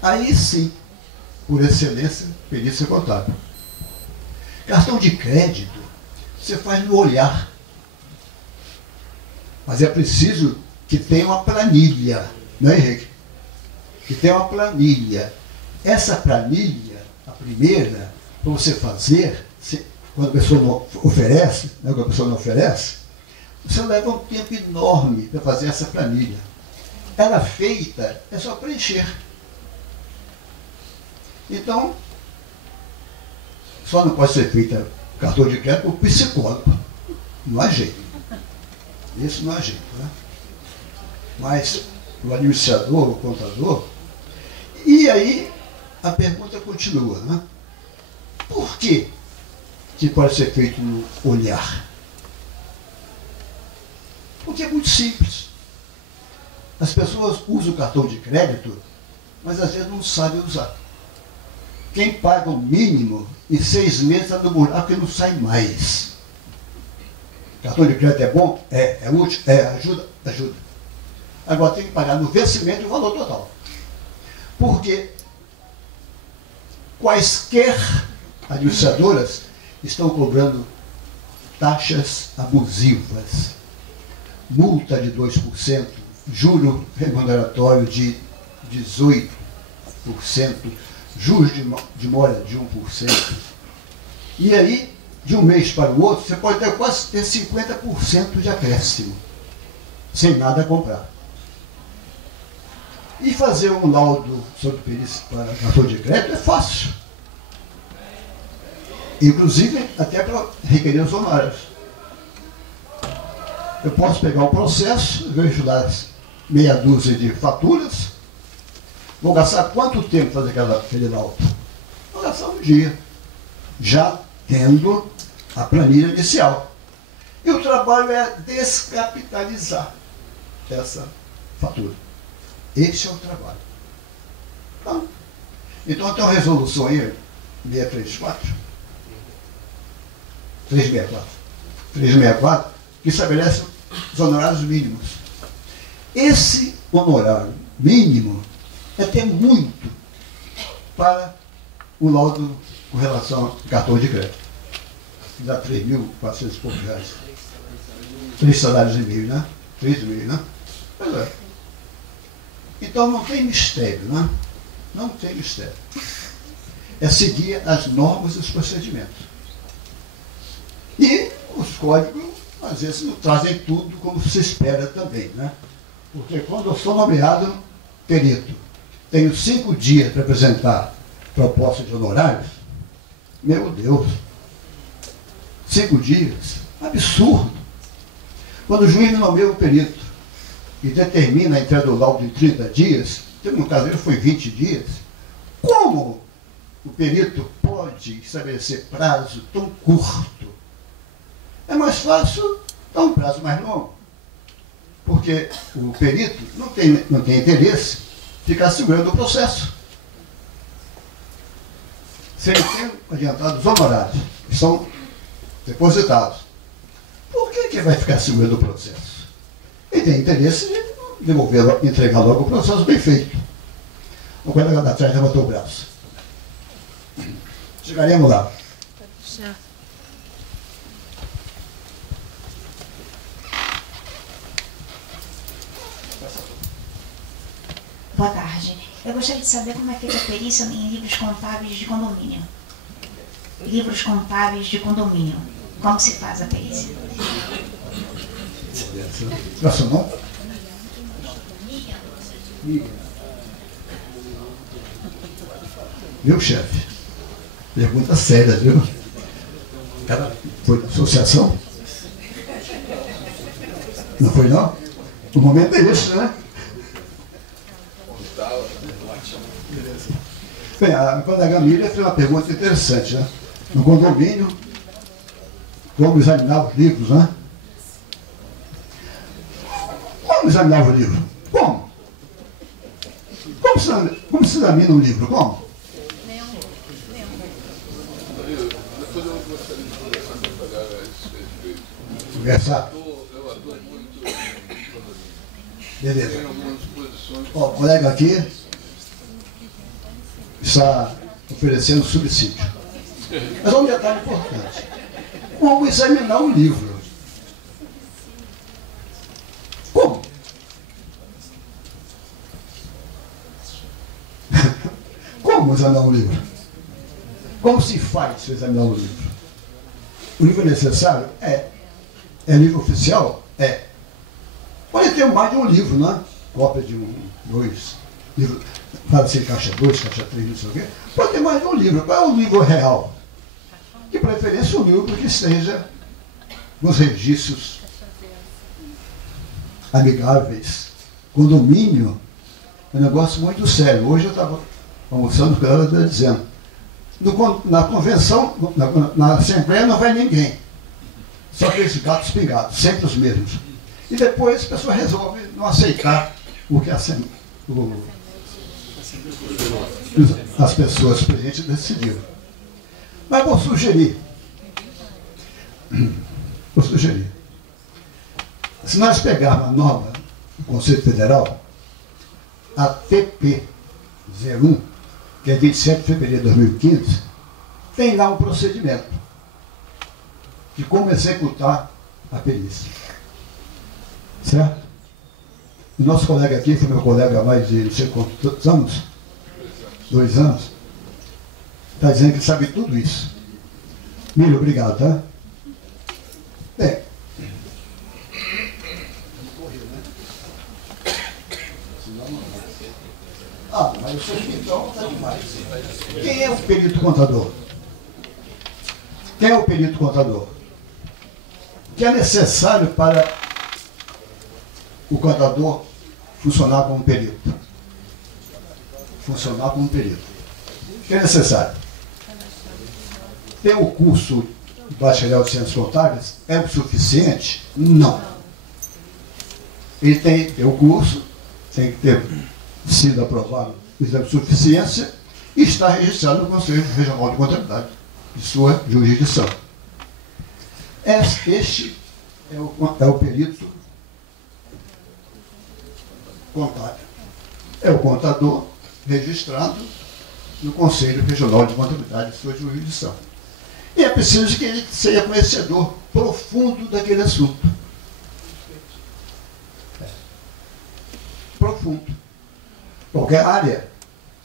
aí sim, por excelência, perícia contábil. Cartão de crédito, você faz no olhar. Mas é preciso que tenha uma planilha, não é, Henrique? Que tenha uma planilha. Essa planilha, a primeira, para você fazer, quando a pessoa não oferece, né, quando a pessoa não oferece, você leva um tempo enorme para fazer essa planilha. Ela feita, é só preencher. Então, só não pode ser feita cartão de crédito por psicólogo. Não há jeito. Isso não há jeito, né? Mas o administrador, o contador, e aí a pergunta continua, né? Por que pode ser feito no olhar? Porque é muito simples. As pessoas usam o cartão de crédito, mas às vezes não sabem usar. Quem paga o mínimo, em 6 meses está no buraco e não sai mais. Cartão de crédito é bom? É útil? Ajuda? Ajuda. Agora tem que pagar no vencimento o valor total. Porque quaisquer administradoras estão cobrando taxas abusivas, multa de 2%, juro remuneratório de 18%, juros de mora de 1%. E aí, de um mês para o outro, você pode ter quase 50% de acréscimo, sem nada a comprar. E fazer um laudo sobre perícia para cartão de crédito é fácil. Inclusive, até para requerer os honorários. Eu posso pegar o processo, vejo lá meia dúzia de faturas, vou gastar quanto tempo fazer aquele laudo? Vou gastar um dia, já tendo a planilha inicial. E o trabalho é descapitalizar essa fatura. Esse é o trabalho. Então tem uma resolução aí, 364, que estabelece os honorários mínimos. Esse honorário mínimo é até muito para o laudo com relação ao cartão de crédito. Dá 3.400 e poucos reais. 3 salários e meio, né? 3,5, né? Pois é. Então não tem mistério, né? Não tem mistério. É seguir as normas e os procedimentos. E os códigos, às vezes, não trazem tudo como se espera também, né? Porque quando eu sou nomeado perito, tenho 5 dias para apresentar proposta de honorários, meu Deus, 5 dias, absurdo. Quando o juiz me nomeia o perito e determina a entrega do laudo em 30 dias, no caso dele foi 20 dias, como o perito pode estabelecer prazo tão curto? É mais fácil dar um prazo mais longo, porque o perito não tem interesse em ficar segurando o processo. Se ele tem adiantado os honorários que são depositados, por que vai ficar segurando o processo? Ele tem interesse em devolver, entregar logo o processo bem feito. O colega lá atrás levantou o braço. Chegaremos lá. Já. Boa tarde. Eu gostaria de saber como é feita a perícia em livros contábeis de condomínio. Livros contábeis de condomínio. Como se faz a perícia? Qual é o seu nome? Viu, chefe? Pergunta séria, viu? Foi da associação? Não foi, não? O momento é esse, né? Bem, a colega Miriam fez uma pergunta interessante, né? No condomínio, como examinar os livros, né? Como examinar o livro? Como? Como se examina um livro? Como? Depois eu gostaria de conversar com a colega a esse respeito. Conversar? Eu atuo muito em condomínio. Beleza. Tenho algumas posições. Ó, o colega aqui está oferecendo subsídio. Mas há um detalhe importante. Como examinar o livro? Como? Como examinar um livro? Como se faz para examinar um livro? O livro é necessário? É. É livro oficial? É. Pode ter mais de um livro, né? Cópia de 1, 2 livros. Fala assim, caixa 2, caixa 3, não sei o quê. Pode ter mais de um livro. Qual é o livro real? De preferência um livro que esteja nos registros amigáveis. Condomínio é um negócio muito sério. Hoje eu estava almoçando com ela dizendo, na convenção, na Assembleia não vai ninguém. Só aqueles gatos pingados, sempre os mesmos. E depois a pessoa resolve não aceitar o que as pessoas presentes decidiram. Mas vou sugerir. Se nós pegarmos a norma do Conselho Federal, a TP 01, que é 27 de fevereiro de 2015, tem lá um procedimento de como executar a perícia. Certo? O nosso colega aqui, foi meu colega há mais de não sei quantos anos, 2 anos, está dizendo que sabe tudo isso. Milho, obrigado, tá? Bem, mas o seu então está demais. Quem é o perito contador? Quem é o perito contador? O que é necessário para o contador funcionar como perito? Funcionar como perito. O que é necessário? Ter o curso de bacharel de ciências contábeis é o suficiente? Não. Ele tem que ter o curso, tem que ter sido aprovado o exame de suficiência e está registrado no Conselho Regional de Contabilidade de sua jurisdição. Este é o perito contábil. É o contador registrado no Conselho Regional de Contabilidade de sua jurisdição. E é preciso que ele seja conhecedor profundo daquele assunto. Profundo. Qualquer área,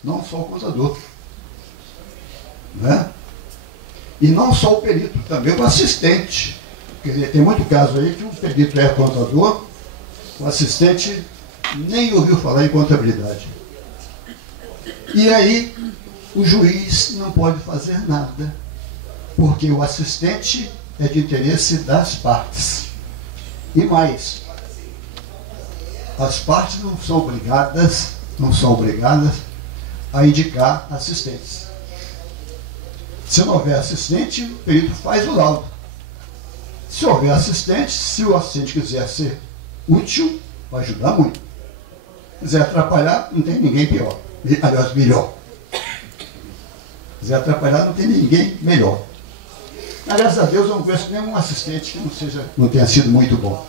não só o contador. Né? E não só o perito, também o assistente. Quer dizer, tem muito caso aí que o perito é contador, o assistente nem ouviu falar em contabilidade. E aí o juiz não pode fazer nada, porque o assistente é de interesse das partes. E mais, as partes não são obrigadas a indicar assistentes. Se não houver assistente, o perito faz o laudo. Se houver assistente, se o assistente quiser ser útil, vai ajudar muito. Se quiser atrapalhar, não tem ninguém pior. Aliás, melhor. Se quiser atrapalhar, não tem ninguém melhor. Graças a Deus, eu não conheço nenhum assistente que não tenha sido muito bom.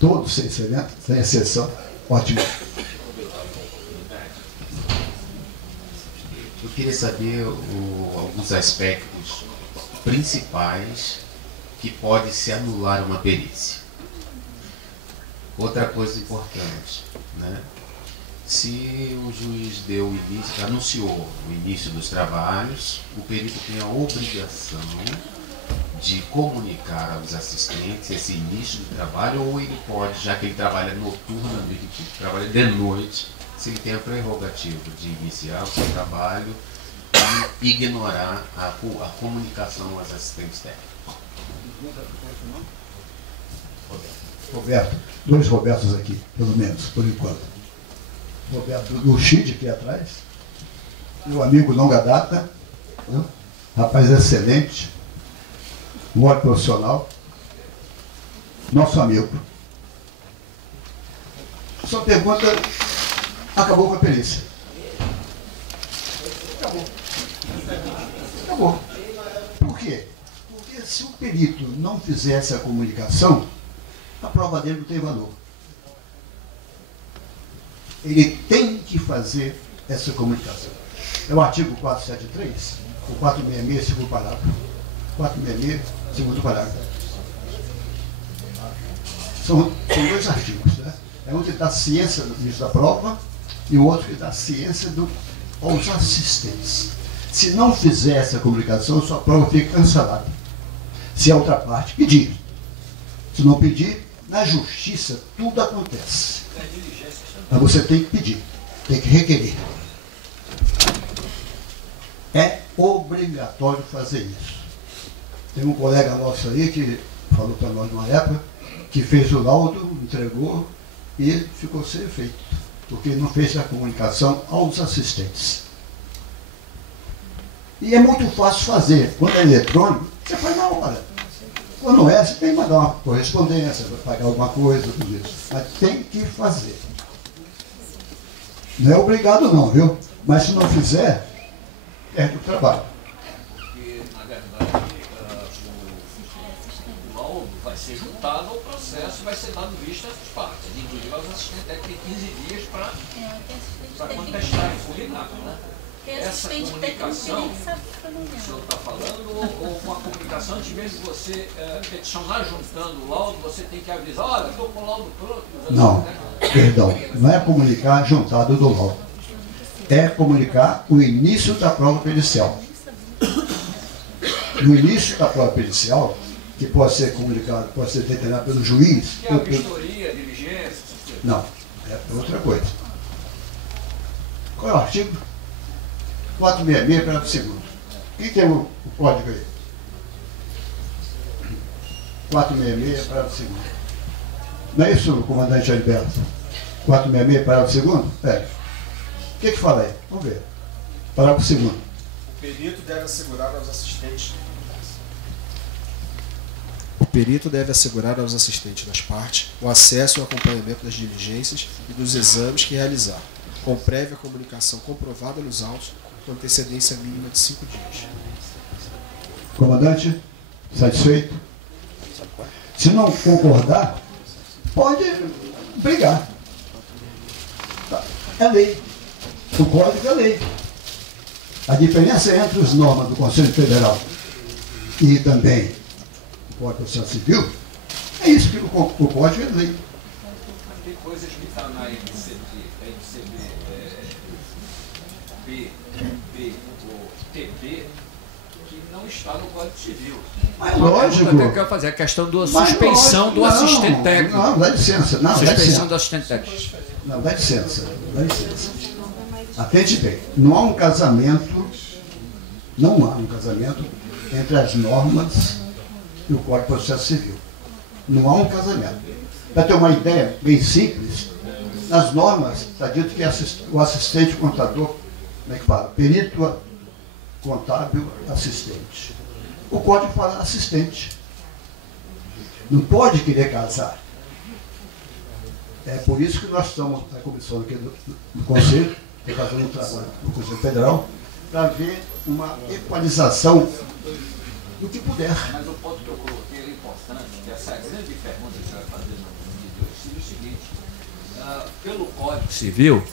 Todos, sem exceção, ótimo. Eu queria saber alguns aspectos principais que pode se anular uma perícia. Outra coisa importante, né? Se o juiz anunciou o início dos trabalhos, o perito tem a obrigação de comunicar aos assistentes esse início do trabalho, ou ele pode, já que ele trabalha noturnamente, trabalha de noite, se ele tem a prerrogativa de iniciar o seu trabalho e ignorar a comunicação aos assistentes técnicos. Roberto, 2 Robertos aqui, pelo menos, por enquanto. Roberto do Chide, aqui atrás, meu amigo longa data, né? Rapaz excelente, um ótimo profissional, nosso amigo. Sua pergunta acabou com a perícia. Acabou. Por quê? Porque se o perito não fizesse a comunicação, a prova dele não tem valor. Ele tem que fazer essa comunicação. É o artigo 473, o 466, segundo parágrafo. 466, segundo parágrafo. São 2 artigos, né? É um que dá ciência do início da prova e o outro que dá ciência aos assistentes. Se não fizer essa comunicação, sua prova fica cancelada. Se a outra parte pedir. Se não pedir, na justiça tudo acontece. Mas você tem que pedir, tem que requerer. É obrigatório fazer isso. Tem um colega nosso aí que falou para nós numa época, que fez o laudo, entregou e ficou sem efeito, porque não fez a comunicação aos assistentes. E é muito fácil fazer. Quando é eletrônico, você faz na hora. Quando não é, você tem que mandar uma correspondência, pagar alguma coisa, tudo isso. Mas tem que fazer. Não é obrigado não, viu? Mas se não fizer, perde o trabalho. Porque, na verdade, o laudo vai ser juntado ao processo, vai ser dado vista às partes. Inclusive, os assistentes técnicos têm 15 dias para contestar e fulminar, né? Essa comunicação, o senhor está falando, ou com a comunicação, antes mesmo de você peticionar juntando o laudo, você tem que avisar, olha, estou com o laudo pronto. Não, perdão, não é comunicar juntado do laudo. É comunicar o início da prova pericial. No início da prova pericial, que pode ser comunicado, pode ser determinado pelo juiz. Que é a vistoria, diligência. Não, é outra coisa. Qual é o artigo? 466, parágrafo segundo. Quem tem o código aí? 466, parágrafo segundo. Não é isso, comandante Alberto? 466, parágrafo segundo? É. O que fala aí? Vamos ver. Parágrafo segundo. O perito deve assegurar aos assistentes. O perito deve assegurar aos assistentes das partes o acesso e o acompanhamento das diligências e dos exames que realizar, com prévia comunicação comprovada nos autos, com antecedência mínima de 5 dias. Comandante, satisfeito? Se não concordar, pode brigar. É lei. O código é lei. A diferença entre as normas do Conselho Federal e também o Código de Processo Civil é isso, que o código é lei. Tem coisas que estão na NCB, B ou TP, que não está no Código Civil. Mas lógico. Eu quero fazer a questão da suspensão do assistente técnico. Não, dá licença. Não, suspensão do assistente técnico. Não, dá licença. Dá licença. Atente bem. Não há um casamento entre as normas e o Código de Processo Civil. Não há um casamento. Para ter uma ideia bem simples, nas normas está dito que o assistente contador, como é que fala? Perito contábil assistente. O Código fala assistente. Não pode querer casar. É por isso que nós estamos, a comissão aqui do Conselho, fazendo um trabalho no Conselho Federal, para ver uma equalização do que puder. Mas o ponto que eu coloquei é importante, que essa grande pergunta que você vai fazer no vídeo é o seguinte: pelo Código Civil,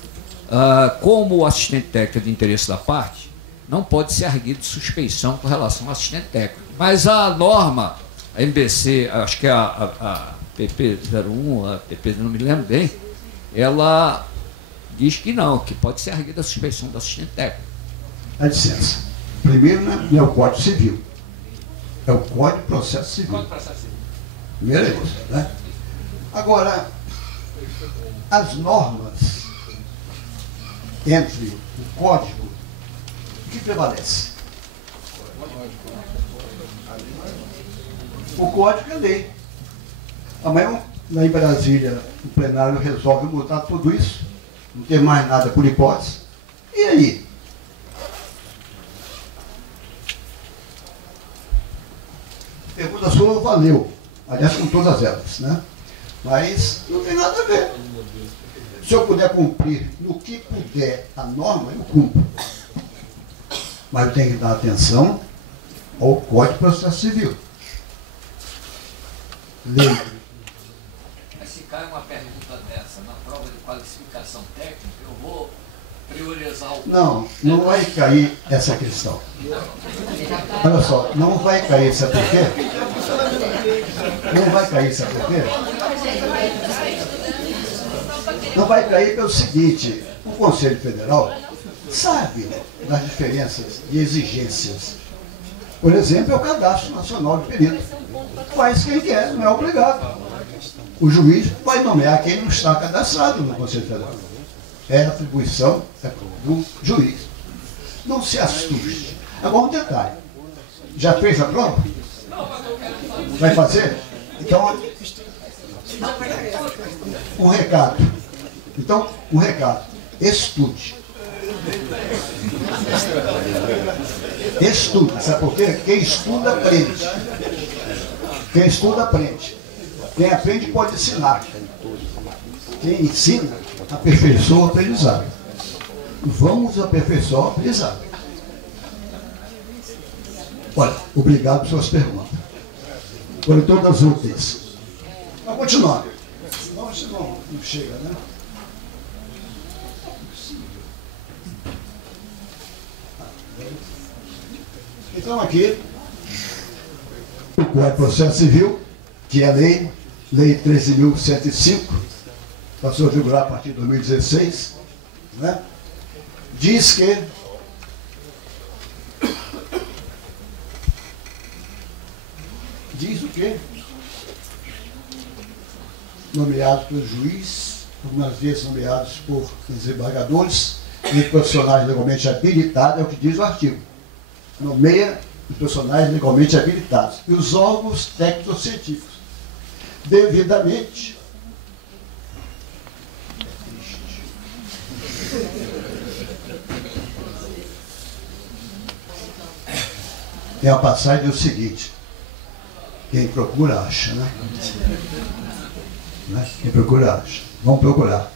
como o assistente técnico de interesse da parte, não pode ser arguido suspeição com relação ao assistente técnico. Mas a norma, a MBC, acho que é a PP01, a PP, não me lembro bem, ela diz que não, que pode ser arguida a suspeição do assistente técnico. Dá licença. Primeiro, não é o Código Civil. É o Código de Processo Civil. Código de Processo Civil. Primeira coisa, né? Agora, as normas entre o Código, o que prevalece? O Código é lei. Amanhã, lá em Brasília, o plenário resolve mudar tudo isso, não ter mais nada por hipótese. E aí? Pergunta sua valeu, aliás, com todas elas, né? Mas não tem nada a ver. Se eu puder cumprir no que puder a norma, eu cumpro. Mas eu tenho que dar atenção ao Código de Processo Civil. Lei. Mas se cai uma pergunta dessa na prova de qualificação técnica, eu vou priorizar o... Não vai cair essa questão. Olha só, não vai cair, sabe por quê? Não vai cair, sabe por quê? Não vai cair pelo seguinte: o Conselho Federal sabe das diferenças de exigências. Por exemplo, é o Cadastro Nacional de Peritos. Faz quem quer, não é obrigado. O juiz vai nomear quem não está cadastrado no Conselho Federal. É atribuição do juiz. Não se assuste. Agora um detalhe. Já fez a prova? Vai fazer? Então, um recado. Então, um recado. Estude. Estude. Sabe por quê? Quem estuda, aprende. Quem estuda, aprende. Quem aprende pode ensinar. Quem ensina, aperfeiçoa o aprendizado. vamos aperfeiçoar o aprendizado. Olha, obrigado por suas perguntas. Foram todas úteis. Vamos continuar. Senão a gente não chega, né? Então aqui, o Código de Processo Civil, que é a Lei 13.105, passou a vigorar a partir de 2016, né? Diz que o quê? Nomeados pelo juiz, algumas vezes nomeados por desembargadores e profissionais legalmente habilitados, é o que diz o artigo. Nomeia os profissionais legalmente habilitados e os órgãos técnicos científicos devidamente tem a passagem do seguinte: quem procura acha, né? Quem procura acha. Vamos procurar.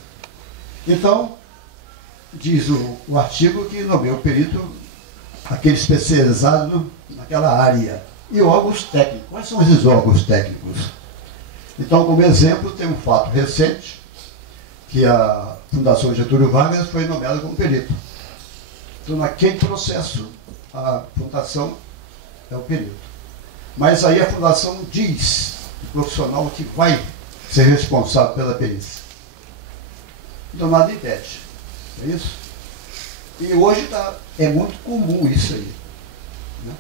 Então, diz o artigo que nomeia o perito aquele especializado naquela área. E órgãos técnicos. Quais são esses órgãos técnicos? Então, como exemplo, tem um fato recente, que a Fundação Getúlio Vargas foi nomeada como perito. Então, naquele processo, a fundação é o perito. Mas aí a fundação diz o profissional que vai ser responsável pela perícia. Então, nada impede. É isso? E hoje é muito comum isso aí. Né?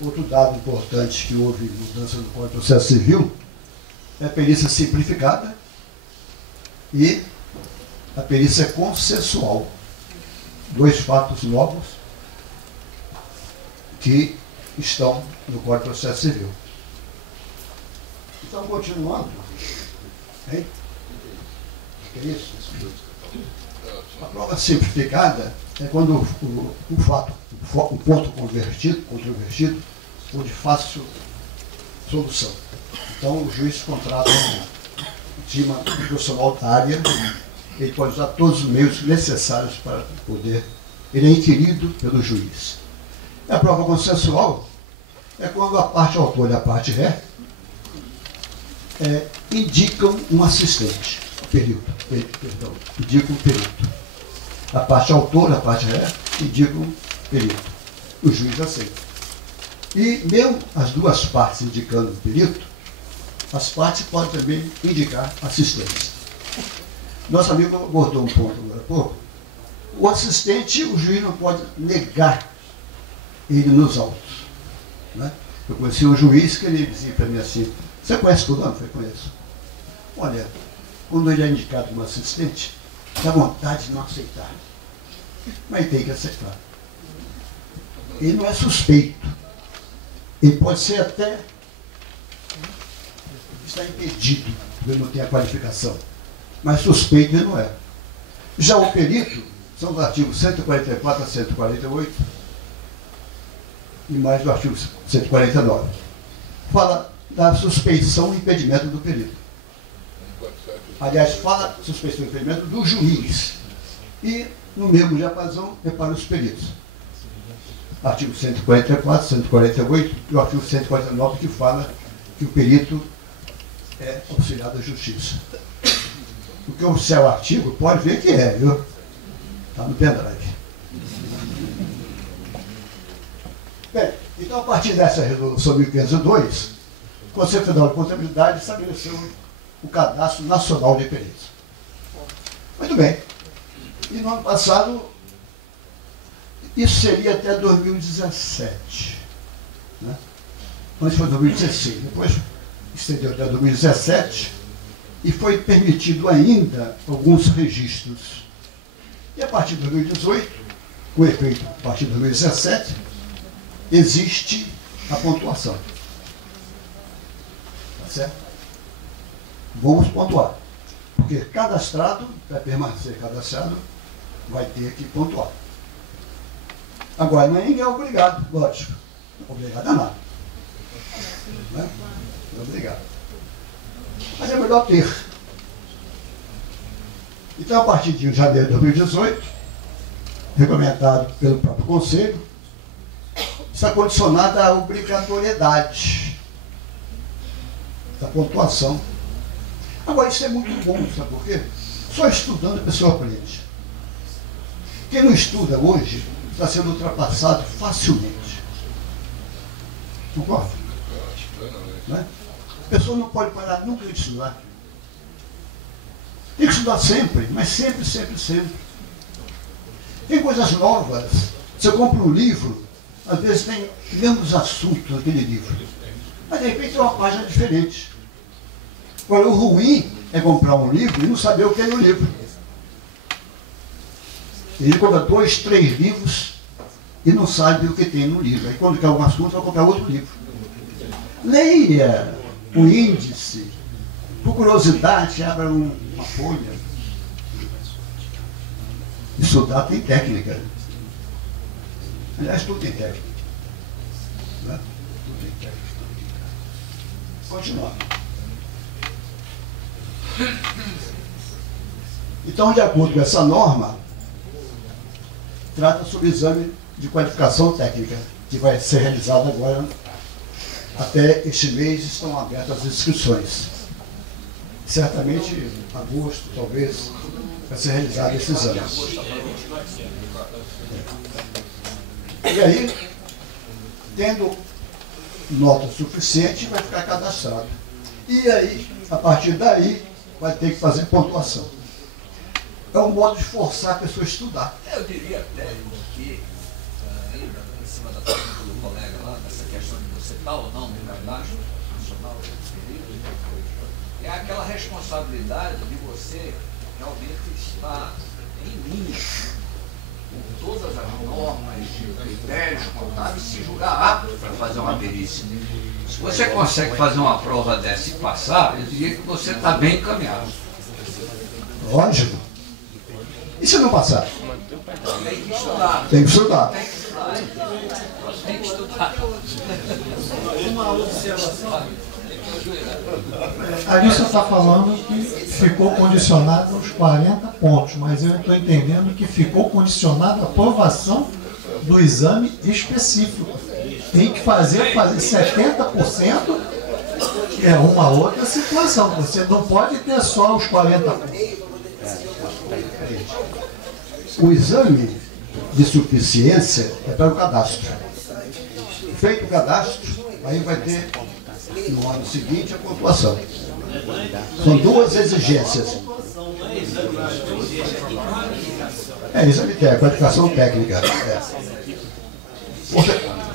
Outro dado importante que houve mudança no Código de Processo Civil é a perícia simplificada e a perícia consensual. Dois fatos novos que estão no Código de Processo Civil. Então, continuando. Hein? Que é isso? A prova simplificada é quando o ponto controvertido for de fácil solução. Então, o juiz contrata um time profissional da área, ele pode usar todos os meios necessários para poder. Ele é inquirido pelo juiz. E a prova consensual é quando a parte autor e a parte ré indicam um assistente, indicam um perito. A parte autora, a parte ré, indicam perito. O juiz aceita. E mesmo as duas partes indicando o perito, as partes podem também indicar assistência. Nosso amigo abordou um ponto agora há pouco. O assistente, o juiz não pode negar ele nos autos. Né? Eu conheci um juiz que ele dizia para mim assim: você conhece fulano? Eu conheço. Olha, quando ele é indicado como assistente, dá vontade de não aceitar. Mas tem que aceitar. Ele não é suspeito. Ele pode ser até está impedido, ele não tem a qualificação. Mas suspeito ele não é. Já o perito, são os artigos 144 a 148 e mais o artigo 149. Fala da suspeição e impedimento do perito. Aliás, fala da suspeição e impedimento do juiz. E, no mesmo diapasão, é para os peritos. Artigo 144, 148 e o artigo 149, que fala que o perito é auxiliar da justiça. Porque o seu artigo pode ver que é, viu? Está no pendrive. Bem, então a partir dessa resolução 1502, o Conselho Federal de Contabilidade estabeleceu o Cadastro Nacional de Peritos. Muito bem. E no ano passado, isso seria até 2017. Né? Antes foi 2016, depois estendeu até 2017 e foi permitido ainda alguns registros. E a partir de 2018, com efeito a partir de 2017, existe a pontuação. Tá certo? Vamos pontuar. Porque cadastrado, para permanecer cadastrado, vai ter que pontuar. Agora, ninguém é obrigado, lógico. Obrigado a nada. Né? Não é obrigado. Mas é melhor ter. Então, a partir de janeiro de 2018, regulamentado pelo próprio Conselho, está condicionada à obrigatoriedade da pontuação. Agora, isso é muito bom, sabe por quê? Só estudando a pessoa aprende. Quem não estuda hoje está sendo ultrapassado facilmente. Concorda? Né? A pessoa não pode parar nunca de estudar. Tem que estudar sempre, mas sempre, sempre, sempre. Tem coisas novas. Você compra um livro, às vezes tem menos assunto naquele livro. Mas de repente tem uma página diferente. Agora, o ruim é comprar um livro e não saber o que é no livro. Ele compra 2, 3 livros e não sabe o que tem no livro. Aí quando quer um assunto, vai comprar outro livro. Leia o índice. Por curiosidade, abra uma folha. Estudar tem técnica. Aliás, tudo tem técnica. Né? Tudo tem técnica. Continuar. Então, de acordo com essa norma, trata sobre o exame de qualificação técnica, que vai ser realizado agora. Até este mês estão abertas as inscrições. Certamente, em agosto, talvez, vai ser realizado esse exame. E aí, tendo nota suficiente, vai ficar cadastrado. E aí, a partir daí, vai ter que fazer pontuação. É um modo de forçar a pessoa a estudar. Eu diria até que, ainda em cima da pergunta do colega lá, dessa questão de você estar ou não no cadastro nacional, é aquela responsabilidade de você realmente estar em linha com todas as normas, critérios contábeis, se julgar apto para fazer uma perícia. Se você consegue fazer uma prova dessa e passar, eu diria que você está bem encaminhado. Lógico. E se não passar? Tem que estudar. Tem que estudar. Tem que estudar. Tem que estudar. Uma observação. A lista está falando que ficou condicionado aos 40 pontos, mas eu estou entendendo que ficou condicionado à aprovação do exame específico. Tem que fazer 70%, que é uma outra situação. Você não pode ter só os 40 pontos. O exame de suficiência é para o cadastro. Feito o cadastro, aí vai ter no ano seguinte a pontuação. São duas exigências. Exame técnico, qualificação técnica.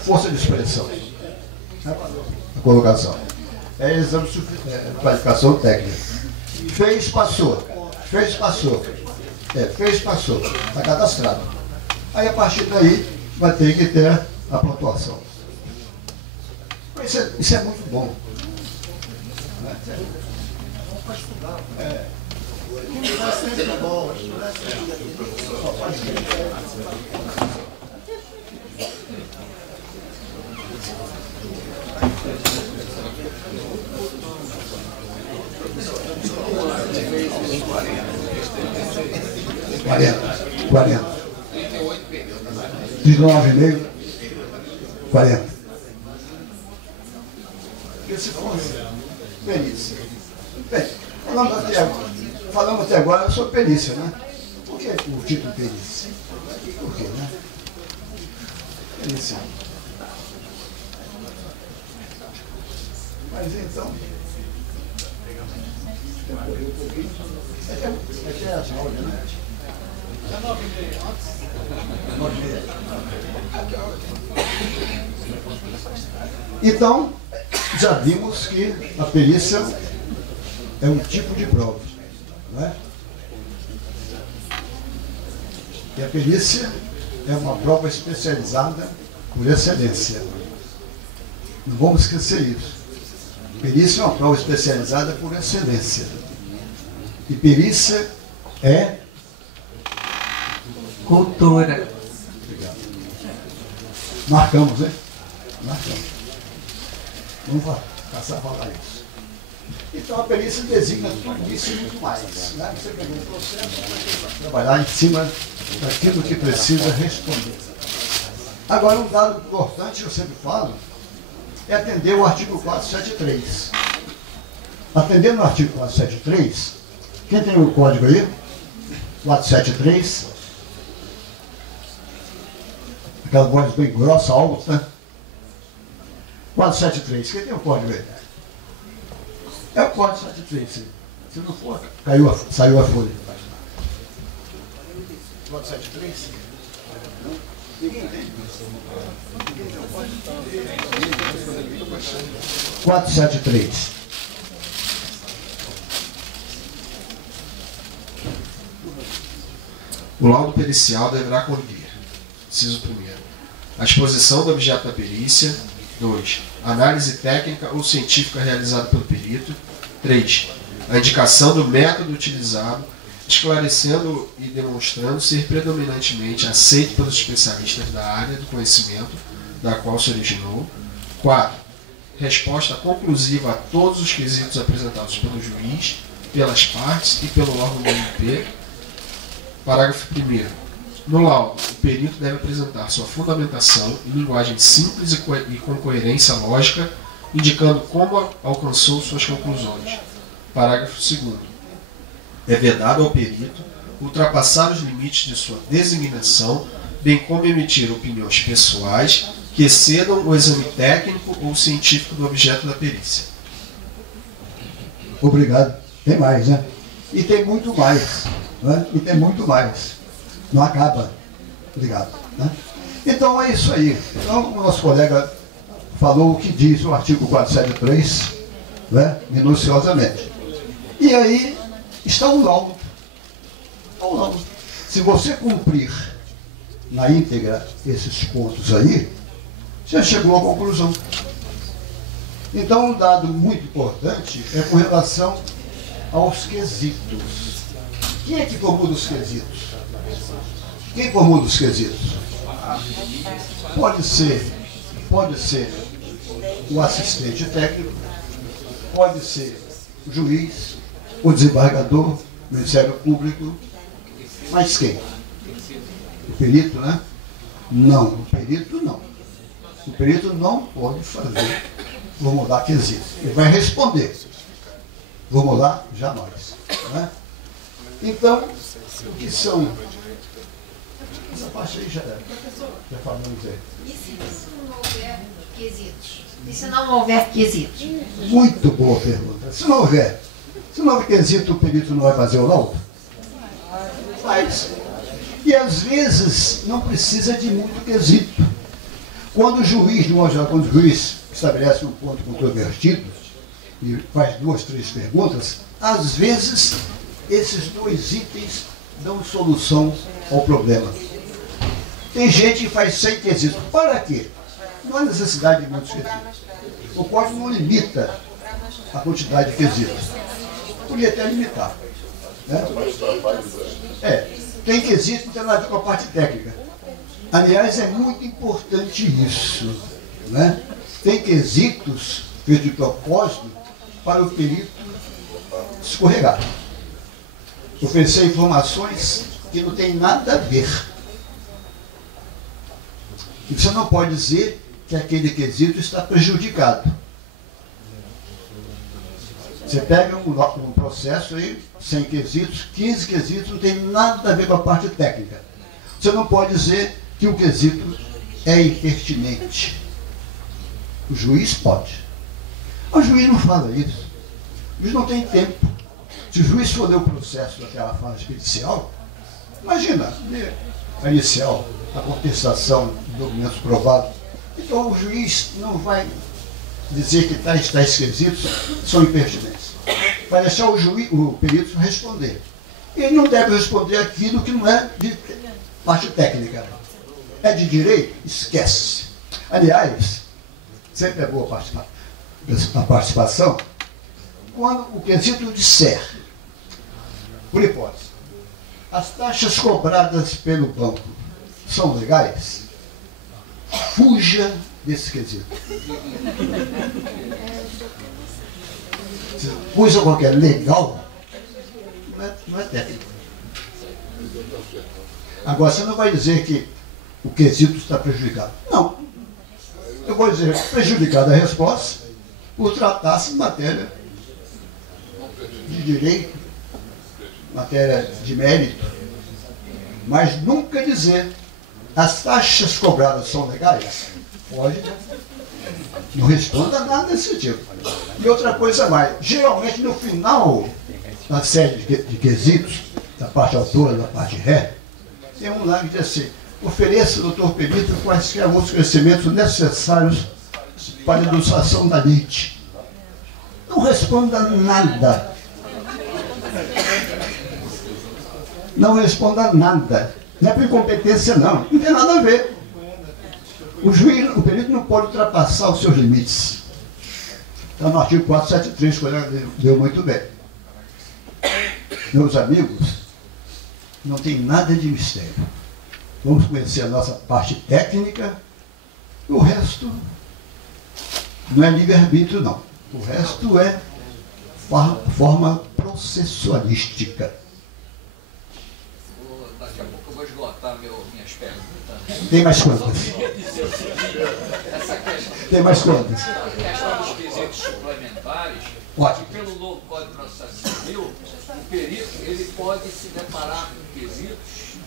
Força de expressão. A colocação. Exame de qualificação técnica. Fez, passou. Fez, passou. Fez, passou. Está cadastrado. Aí a partir daí vai ter que ter a pontuação. Isso é muito bom. Quarenta. 39,5. 40. Porque se fosse perícia. Bem, falamos até agora sobre perícia, né? Por que o título perícia? Por quê, né? Perícia. Mas então. É as 9, né? É 9h30. 9h30. Então, já vimos que a perícia é um tipo de prova, não é? E a perícia é uma prova especializada por excelência. Não vamos esquecer isso. Perícia é uma prova especializada por excelência. E perícia é cultura. Obrigado. Marcamos, hein? Marcamos. Vamos caçar falar isso. Então a perícia designa tudo isso e muito mais. Né? Você pegou o processo, vai trabalhar em cima daquilo que precisa responder. Agora, um dado importante que eu sempre falo é atender o artigo 473. Atendendo o artigo 473, quem tem o código aí? 473. Aquela voz bem grossa, alta. 473. Quem tem o código aí? É o código 473. Se não for, saiu a folha. 473? Ninguém tem? 473. O laudo pericial deverá conter, inciso 1º, a exposição do objeto da perícia. 2. Análise técnica ou científica realizada pelo perito. 3. A indicação do método utilizado, esclarecendo e demonstrando ser predominantemente aceito pelos especialistas da área do conhecimento da qual se originou. 4. Resposta conclusiva a todos os quesitos apresentados pelo juiz, pelas partes e pelo órgão do MP. Parágrafo 1º. No laudo, o perito deve apresentar sua fundamentação em linguagem simples e com coerência lógica, indicando como alcançou suas conclusões. Parágrafo 2º. É vedado ao perito ultrapassar os limites de sua designação, bem como emitir opiniões pessoais que excedam o exame técnico ou científico do objeto da perícia. Obrigado. Tem mais, né? E tem muito mais. Né? E tem muito mais. Não acaba. Obrigado. Né? Então é isso aí. Então o nosso colega falou o que diz o artigo 473, né? Minuciosamente. E aí está o laudo. O laudo. Se você cumprir na íntegra esses pontos aí, você chegou à conclusão. Então um dado muito importante é com relação aos quesitos. Quem é que formula os quesitos? Quem formula os quesitos? Pode ser o assistente técnico, pode ser o juiz, o desembargador, o Ministério Público, mas quem? O perito, né? Não, o perito não. O perito não pode fazer formular quesitos. Ele vai responder. Formular, jamais. Né? Então, o que são? Essa parte aí já falamos aí. E se não houver quesitos? E se não houver quesitos? Muito boa pergunta. Se não houver quesito, o perito não vai fazer o laudo? Faz. E às vezes não precisa de muito quesito. Quando o juiz, de modo geral, quando o juiz estabelece um ponto controvertido e faz 2, 3 perguntas, às vezes esses 2 itens dão solução ao problema. Tem gente que faz 100 quesitos. Para quê? Não há necessidade de muitos quesitos. O código não limita a quantidade de quesitos. Podia até limitar. Né? Tem quesito que tem nada a ver com a parte técnica. Aliás, é muito importante isso. Né? Tem quesitos feitos de propósito para o perito escorregar. Oferecer informações que não tem nada a ver. E você não pode dizer que aquele quesito está prejudicado. Você pega um processo aí, 100 quesitos, 15 quesitos, não tem nada a ver com a parte técnica. Você não pode dizer que o quesito é impertinente. O juiz pode. Mas o juiz não fala isso. O juiz não tem tempo. Se o juiz for ler o processo daquela fase pericial, imagina, a inicial, a contestação de documentos provados. Então o juiz não vai dizer que tais quesitos são impertinentes. Vai deixar o perito responder. Ele não deve responder aquilo que não é de parte técnica. É de direito? Esquece. Aliás, sempre é boa a participação, quando o quesito disser, por hipótese, as taxas cobradas pelo banco são legais, fuja desse quesito. coisa qualquer legal, não é técnico. Agora, você não vai dizer que o quesito está prejudicado. Não. Eu vou dizer prejudicada a resposta por tratar-se de matéria de direito, matéria de mérito, mas nunca dizer as taxas cobradas são legais. Pode. Não responda nada desse tipo. E outra coisa mais, geralmente no final da série de quesitos, da parte autora, da parte ré, tem um lá que diz assim: ofereça, doutor perito, quaisquer outros conhecimentos necessários para a ilustração da lite. Não responda nada. Não responda nada. Não é por incompetência, não. Não tem nada a ver. O juiz, o perito não pode ultrapassar os seus limites. Está no artigo 473, que o colega deu muito bem. Meus amigos, não tem nada de mistério. Vamos conhecer a nossa parte técnica. O resto não é livre-arbítrio, não. O resto é forma processualística. Daqui a pouco eu vou esgotar minhas perguntas. Tem mais quantas? Essa questão, Tem mais quantas? a questão dos quesitos suplementares, Ótimo. que pelo novo Código de Processo Civil, o perito ele pode se deparar com quesitos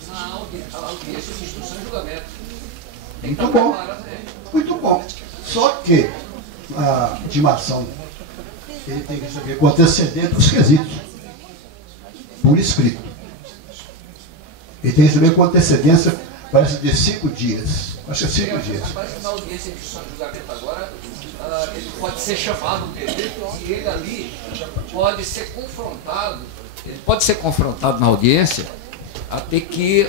na audiência de instrução e julgamento. Tem que Muito estar bom. preparado, né? Muito bom. Só que a intimação, ele tem que saber com antecedente os quesitos, por escrito. Ele tem que saber com antecedência, parece de 5 dias. Acho que é 5 dias. Parece que na audiência de instrução e julgamento agora, ele pode ser chamado um perito e ele ali pode ser confrontado. Ele pode ser confrontado na audiência a ter que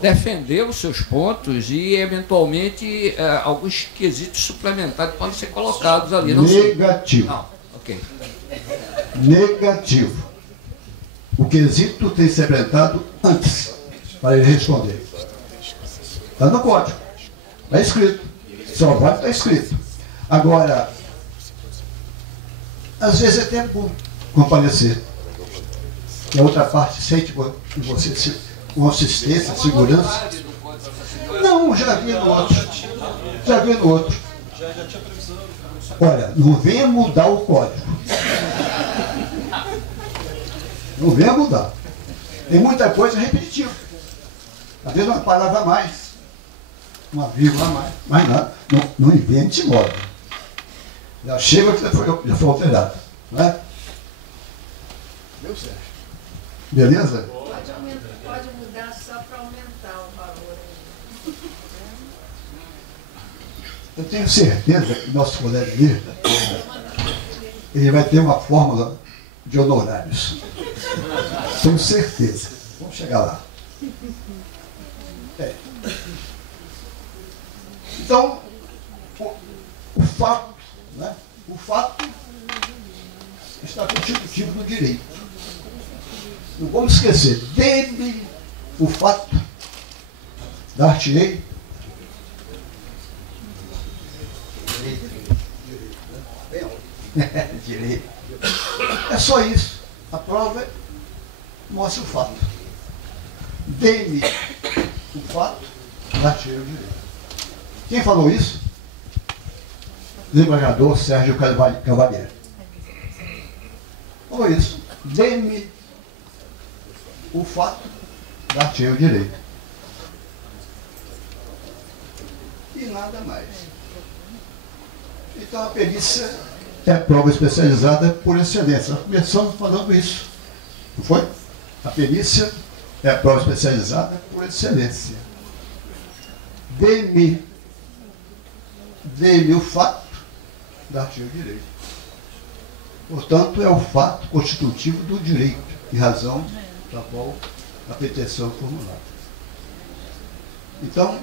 defender os seus pontos e, eventualmente, alguns quesitos suplementares podem ser colocados ali. Negativo. Não, ok. Negativo. O quesito tem que ser apresentado antes, para ele responder. Está no código. Está escrito. Só vai estar escrito. Agora, às vezes é tempo comparecer. E a outra parte sente que você consistência, segurança. Não, já vi no outro. Já vi no outro. Olha, não venha mudar o código. Não venha mudar. Tem muita coisa repetitiva. Às vezes uma palavra a mais, uma vírgula a mais, mais nada. Não invente moda. Já chega que já foi alterado. Não é? Deu certo. Beleza? Pode mudar só para aumentar o valor. Eu tenho certeza que nosso colega Mirta, ele vai ter uma fórmula de honorários. Tenho certeza. Vamos chegar lá. Então, o fato, né? O fato está constitutivo do direito. Não vamos esquecer, dele o fato, dar-te-ei direito. É só isso. A prova mostra o fato. Dê-me o fato, dar-te-ei o direito. Quem falou isso? Desembargador Sérgio Cavalieri. Falou isso. Dê-me o fato, dar-te-ei o direito. E nada mais. Então a perícia é a prova especializada por excelência. Nós começamos falando isso. Não foi? A perícia é a prova especializada por excelência. Dê-me o fato, dar-te-ei o direito. Portanto, é o fato constitutivo do direito, em razão da qual a petição é formulada. Então,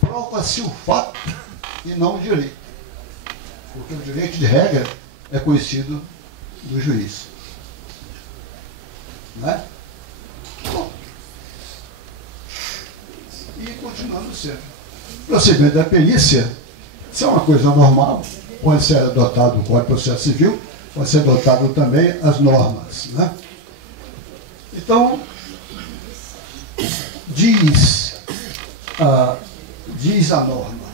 prova-se o fato e não o direito. Porque o direito de regra é conhecido do juiz. Não é? Bom. E continuando sempre. O procedimento da perícia, isso é uma coisa normal, pode ser adotado no Código de Processo Civil, pode ser adotado também as normas, né? Então, diz a norma,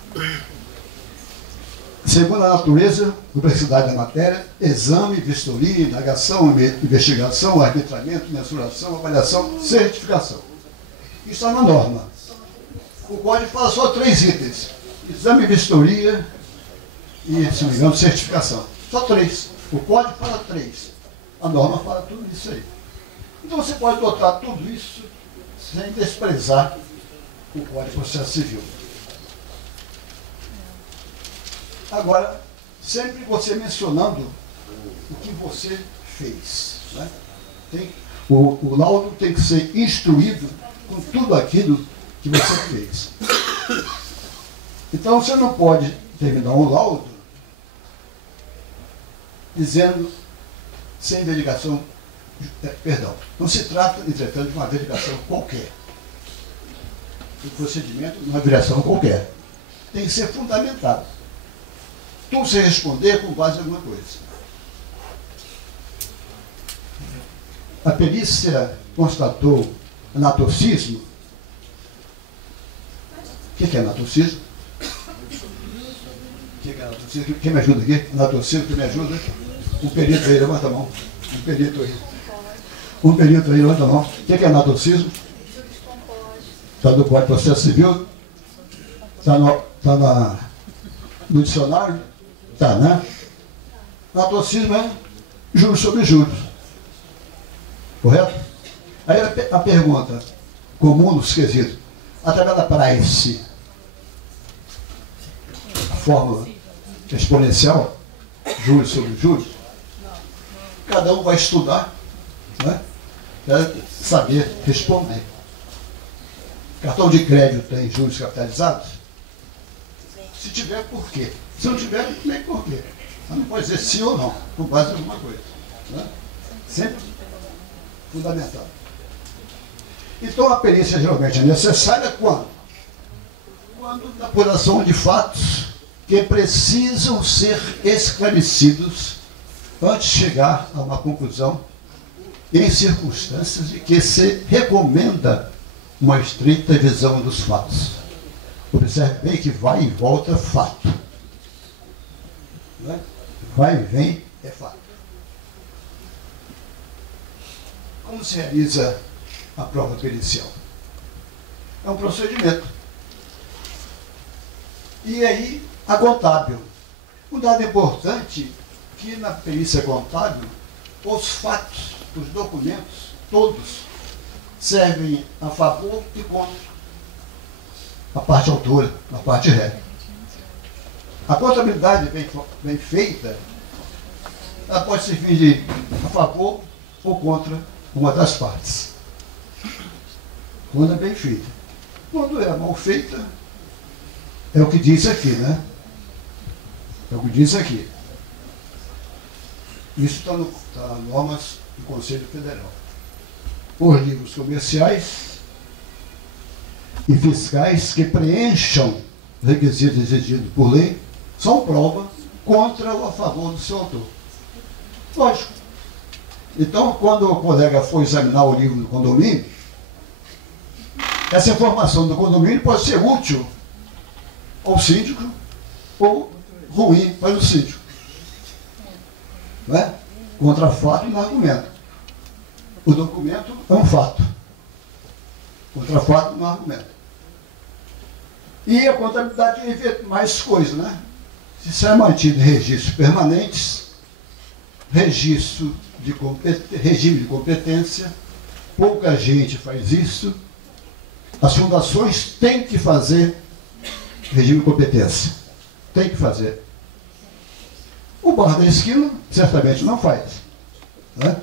segundo a natureza, complexidade da matéria, exame, vistoria, indagação, investigação, arbitramento, mensuração, avaliação, certificação. Isso está na norma. O código fala só 3 itens: exame, vistoria e, se não me engano, certificação. Só 3. O código fala 3. A norma fala tudo isso aí. Então você pode adotar tudo isso sem desprezar o Código de Processo Civil. Agora, sempre você mencionando o que você fez, né? O laudo tem que ser instruído com tudo aquilo que você fez. Então você não pode terminar um laudo dizendo sem verificação, perdão, não se trata, entretanto, de uma verificação qualquer. O procedimento de uma verificação qualquer. Tem que ser fundamentado. Tudo se responder com base em alguma coisa. A perícia constatou anatocismo. O que é anatocismo? O que é anatocismo? Quem me ajuda aqui? Anatocismo, quem me ajuda? Um perito aí, levanta a mão. Um perito aí. Um perito aí, levanta a mão. O que é anatocismo? Está no Código de Processo Civil? Está no dicionário? Está, né? Anatocismo é juros sobre juros. Correto? Aí a pergunta comum nos quesitos: através da price, a fórmula exponencial, juros sobre juros, cada um vai estudar, né, para saber responder. Cartão de crédito tem juros capitalizados? Se tiver, por quê? Se não tiver, nem por quê. Mas não pode dizer sim ou não, com base em alguma coisa. Né? Sempre fundamental. Então a perícia geralmente é necessária quando? Quando da apuração de fatos que precisam ser esclarecidos antes de chegar a uma conclusão em circunstâncias em que se recomenda uma estreita visão dos fatos. Observe bem que vai e volta fato. Não é? Vai e vem é fato. Como se realiza a prova pericial? É um procedimento. E aí, a contábil. Um dado importante, que na perícia contábil, os fatos, os documentos, todos, servem a favor e contra a parte autora, a parte ré. A contabilidade bem feita, ela pode servir a favor ou contra uma das partes. Quando é bem feita. Quando é mal feita, é o que diz aqui, né? É o que diz aqui. Isso está nas normas do Conselho Federal. Os livros comerciais e fiscais que preencham os requisitos exigidos por lei são prova contra ou a favor do seu autor. Lógico. Então, quando o colega for examinar o livro do condomínio, essa informação do condomínio pode ser útil ao síndico ou ruim para o síndico. Não é? Contra fato e no argumento. O documento é um fato. Contra fato no argumento. E a contabilidade tem mais coisas, né? Se isso é mantido em registros permanentes, regime de competência, pouca gente faz isso. As fundações têm que fazer regime de competência. Tem que fazer. O bar da esquina certamente não faz. Né?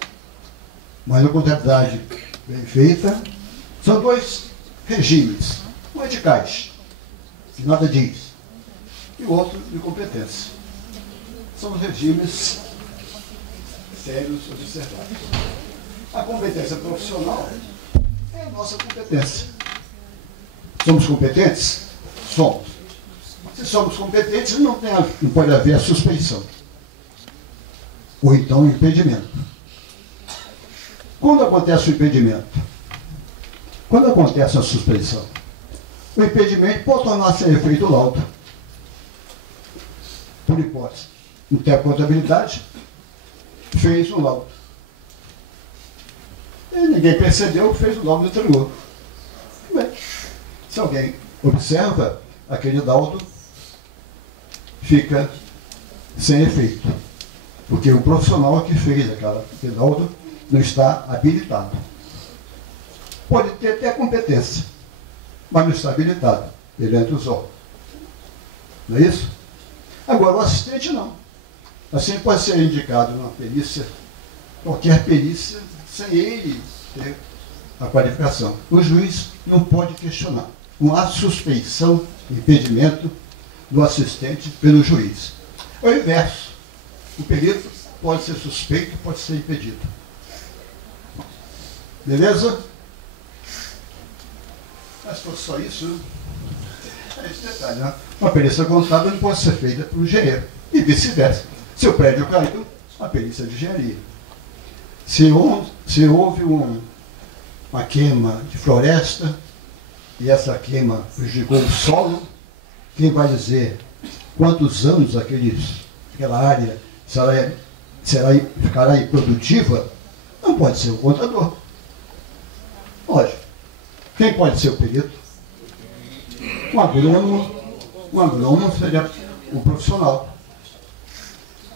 Mas a contabilidade bem feita são dois regimes. Um é de caixa, que nada diz, e o outro de competência. São os regimes sérios observados. A competência profissional é a nossa competência. Somos competentes? Somos. Se somos competentes, não pode haver a suspeição. ou então impedimento. Quando acontece o impedimento? Quando acontece a suspensão? O impedimento pode tornar-se sem efeito o laudo. Por hipótese, não tem a contabilidade, fez um laudo. E ninguém percebeu que fez o laudo e entregou. Bem, se alguém observa, aquele laudo fica sem efeito. Porque o profissional que fez aquele laudo não está habilitado. Pode ter até competência, mas não está habilitado. Ele entra os olhos. Não é isso? Agora, o assistente não. Assim pode ser indicado numa perícia, qualquer perícia, sem ele ter a qualificação. O juiz não pode questionar. Não há suspeição, impedimento do assistente pelo juiz. É o inverso. O perito pode ser suspeito, pode ser impedido. Beleza? Mas se fosse só isso, é esse detalhe, né? Uma perícia contábil não pode ser feita por um engenheiro. E vice-versa. Se o prédio caiu, a perícia de engenharia. Se houve uma queima de floresta, e essa queima prejudicou o solo, quem vai dizer quantos anos aquela área ficará improdutiva? Não pode ser o contador. Lógico. Quem pode ser o perito? Um agrônomo seria o profissional.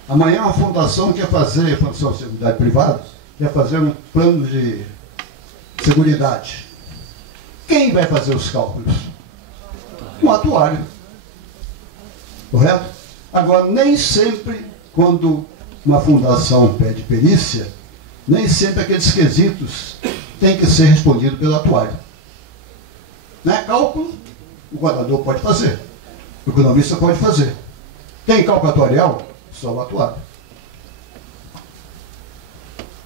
Amanhã uma fundação quer fazer, a Fundação de Seguridade Privada, quer fazer um plano de seguridade. Quem vai fazer os cálculos? Um atuário. Correto? Agora, nem sempre, quando uma fundação pede perícia, nem sempre aqueles quesitos têm que ser respondidos pelo atuário. Não é cálculo? O contador pode fazer. O economista pode fazer. Tem cálculo atuarial? Só o atuário.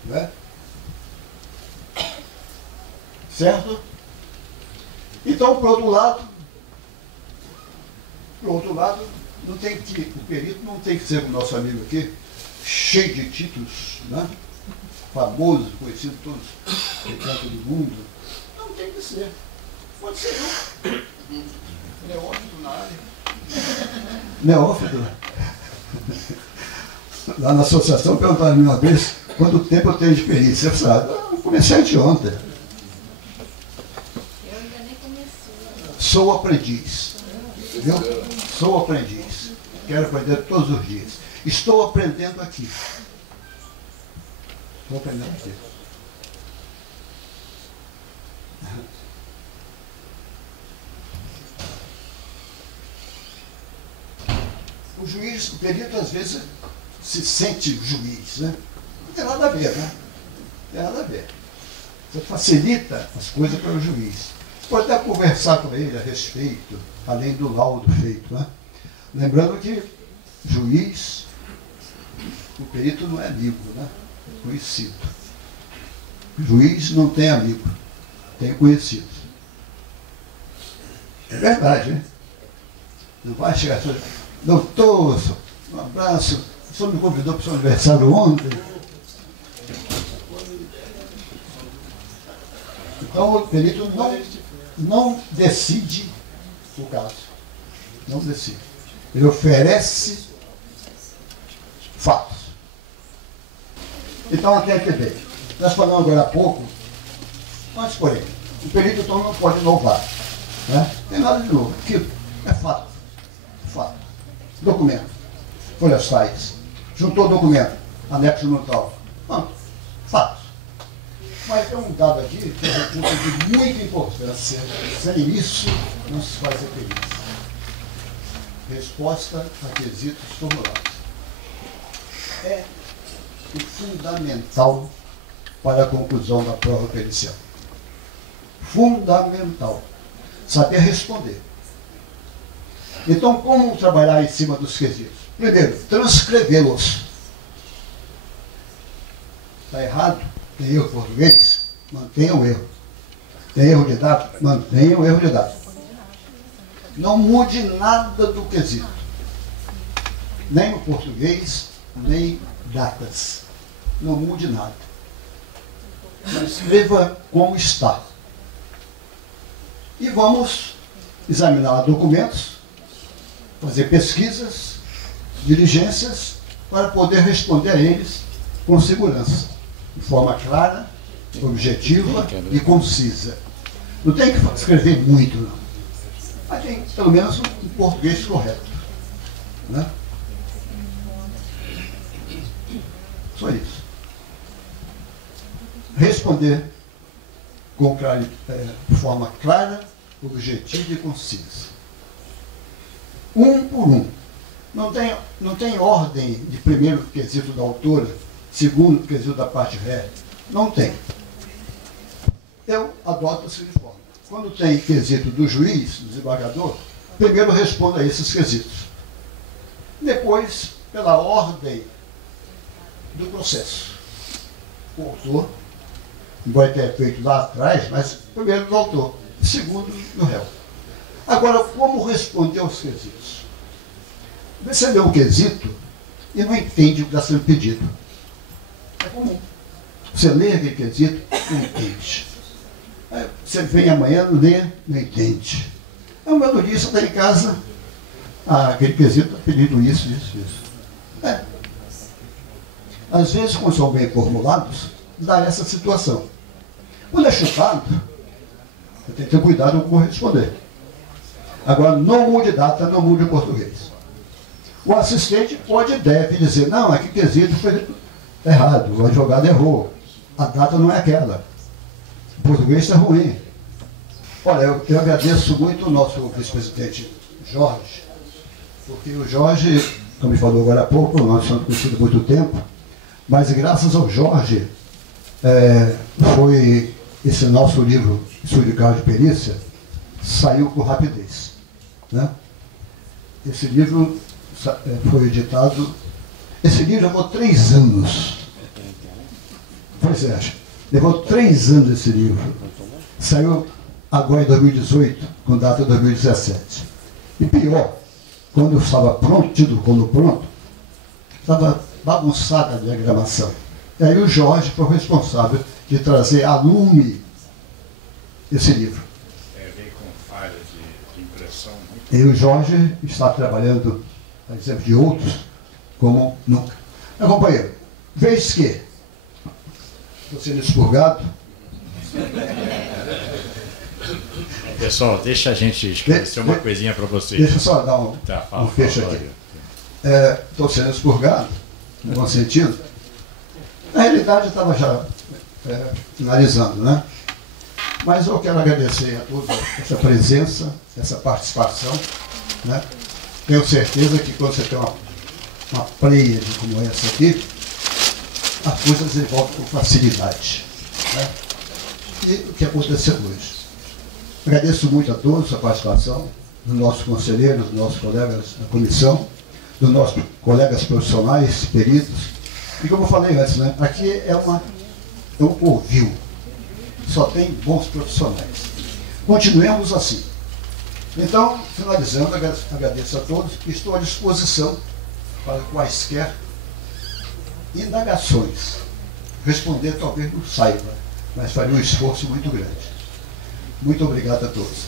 Né? Certo? Então, por outro lado, não tem que, o perito não tem que ser como nosso amigo aqui, cheio de títulos, né? Famoso, conhecido em todos os cantos do mundo. Não tem que ser. Pode ser eu. Neófito na área. Neófito? Lá na associação perguntaram a mim uma vez quanto tempo eu tenho de perícia. Eu falei, eu comecei anteontem. Eu ainda nem comecei. Sou aprendiz. Viu? Sou aprendiz. Quero aprender todos os dias. Estou aprendendo aqui. Estou aprendendo aqui. O juiz, o perito, às vezes, se sente juiz, né? Não tem nada a ver, né? Não tem nada a ver. Você facilita as coisas para o juiz. Você pode até conversar com ele a respeito, além do laudo feito, né? Lembrando que juiz, o perito não é amigo, né? É conhecido. O juiz não tem amigo, tem conhecido. É verdade, hein? Não vai chegar só... Doutor, um abraço. O senhor me convidou para o seu aniversário ontem. Então o perito não decide o caso. Não decide. Ele oferece fatos. Então até entender. Nós falamos agora há pouco, mas porém, o perito então não pode inovar. Né? Não tem nada de novo. Aquilo é fato. Fato. Documento. Florestais. Juntou o documento. Anexo notal. Pronto. Fato. Mas tem um dado aqui que é um ponto de muita importância. Sem isso, não se faz a perícia. Resposta a quesitos formulados. É o fundamental para a conclusão da prova pericial. Fundamental. Saber responder. Então, como trabalhar em cima dos quesitos? Primeiro, transcrevê-los. Está errado? Tem erro em português? Mantenha o erro. Tem erro de dado? Mantenha o erro de dado. Não mude nada do quesito. Nem no português, nem datas. Não mude nada. Escreva como está. E vamos examinar documentos, fazer pesquisas, diligências, para poder responder a eles com segurança, de forma clara, objetiva e concisa. Não tem que escrever muito, não. Mas tem, pelo menos, um português correto. Né? Só isso. Responder de forma clara, objetiva e concisa. Um por um. Não tem ordem de primeiro quesito da autora, segundo quesito da parte ré. Não tem. Eu adoto a seguinte forma. Quando tem quesito do juiz, do desembargador, primeiro responda a esses quesitos. Depois, pela ordem do processo. O autor, embora tenha feito lá atrás, mas primeiro do autor, segundo do réu. Agora, como responder aos quesitos? Você lê um quesito e não entende o que está sendo pedido. É comum. Você lê aquele quesito, não entende. Aí você vem amanhã, lê, não entende. É um belo dia, você está em casa, aquele quesito está pedindo isso. Às vezes, quando são bem formulados, dá essa situação. Quando é chutado, você tem que ter cuidado com responder. Agora, não mude data, não mude português. O assistente deve dizer, não, aqui quesito foi errado, o advogado errou, a data não é aquela, o português está ruim. Olha, eu agradeço muito o nosso vice-presidente Jorge, porque o Jorge, como ele falou agora há pouco, nós somos conhecidos há muito tempo, mas graças ao Jorge, foi esse nosso livro, Estudo de Caso de Perícia, saiu com rapidez. Né? Esse livro foi editado, esse livro levou 3 anos. Pois é, levou 3 anos esse livro. Saiu agora em 2018, com data de 2017. E pior, quando estava pronto, tido como pronto, estava bagunçada a diagramação. E aí o Jorge foi o responsável de trazer a lume esse livro. Veio com falha de impressão. E o Jorge está trabalhando, a exemplo de outros, como nunca. Meu companheiro, vez que estou sendo expurgado. Pessoal, deixa a gente esclarecer uma coisinha para vocês. Deixa eu só dar um fecho aqui. Estou sendo expurgado, no bom sentido. Na realidade, eu estava já finalizando, né? Mas eu quero agradecer a todos essa presença, essa participação. Né? Tenho certeza que quando você tem uma pleiade como essa aqui, as coisas desenvolvem com facilidade. Né? E o que aconteceu hoje? Agradeço muito a todos a participação, dos nossos conselheiros, dos nossos colegas da comissão, dos nossos colegas profissionais, peritos. E como eu falei antes, né? Aqui é um covil. Só tem bons profissionais. Continuemos assim. Então, finalizando, agradeço a todos e estou à disposição para quaisquer indagações. Responder talvez não saiba, mas faria um esforço muito grande. Muito obrigado a todos.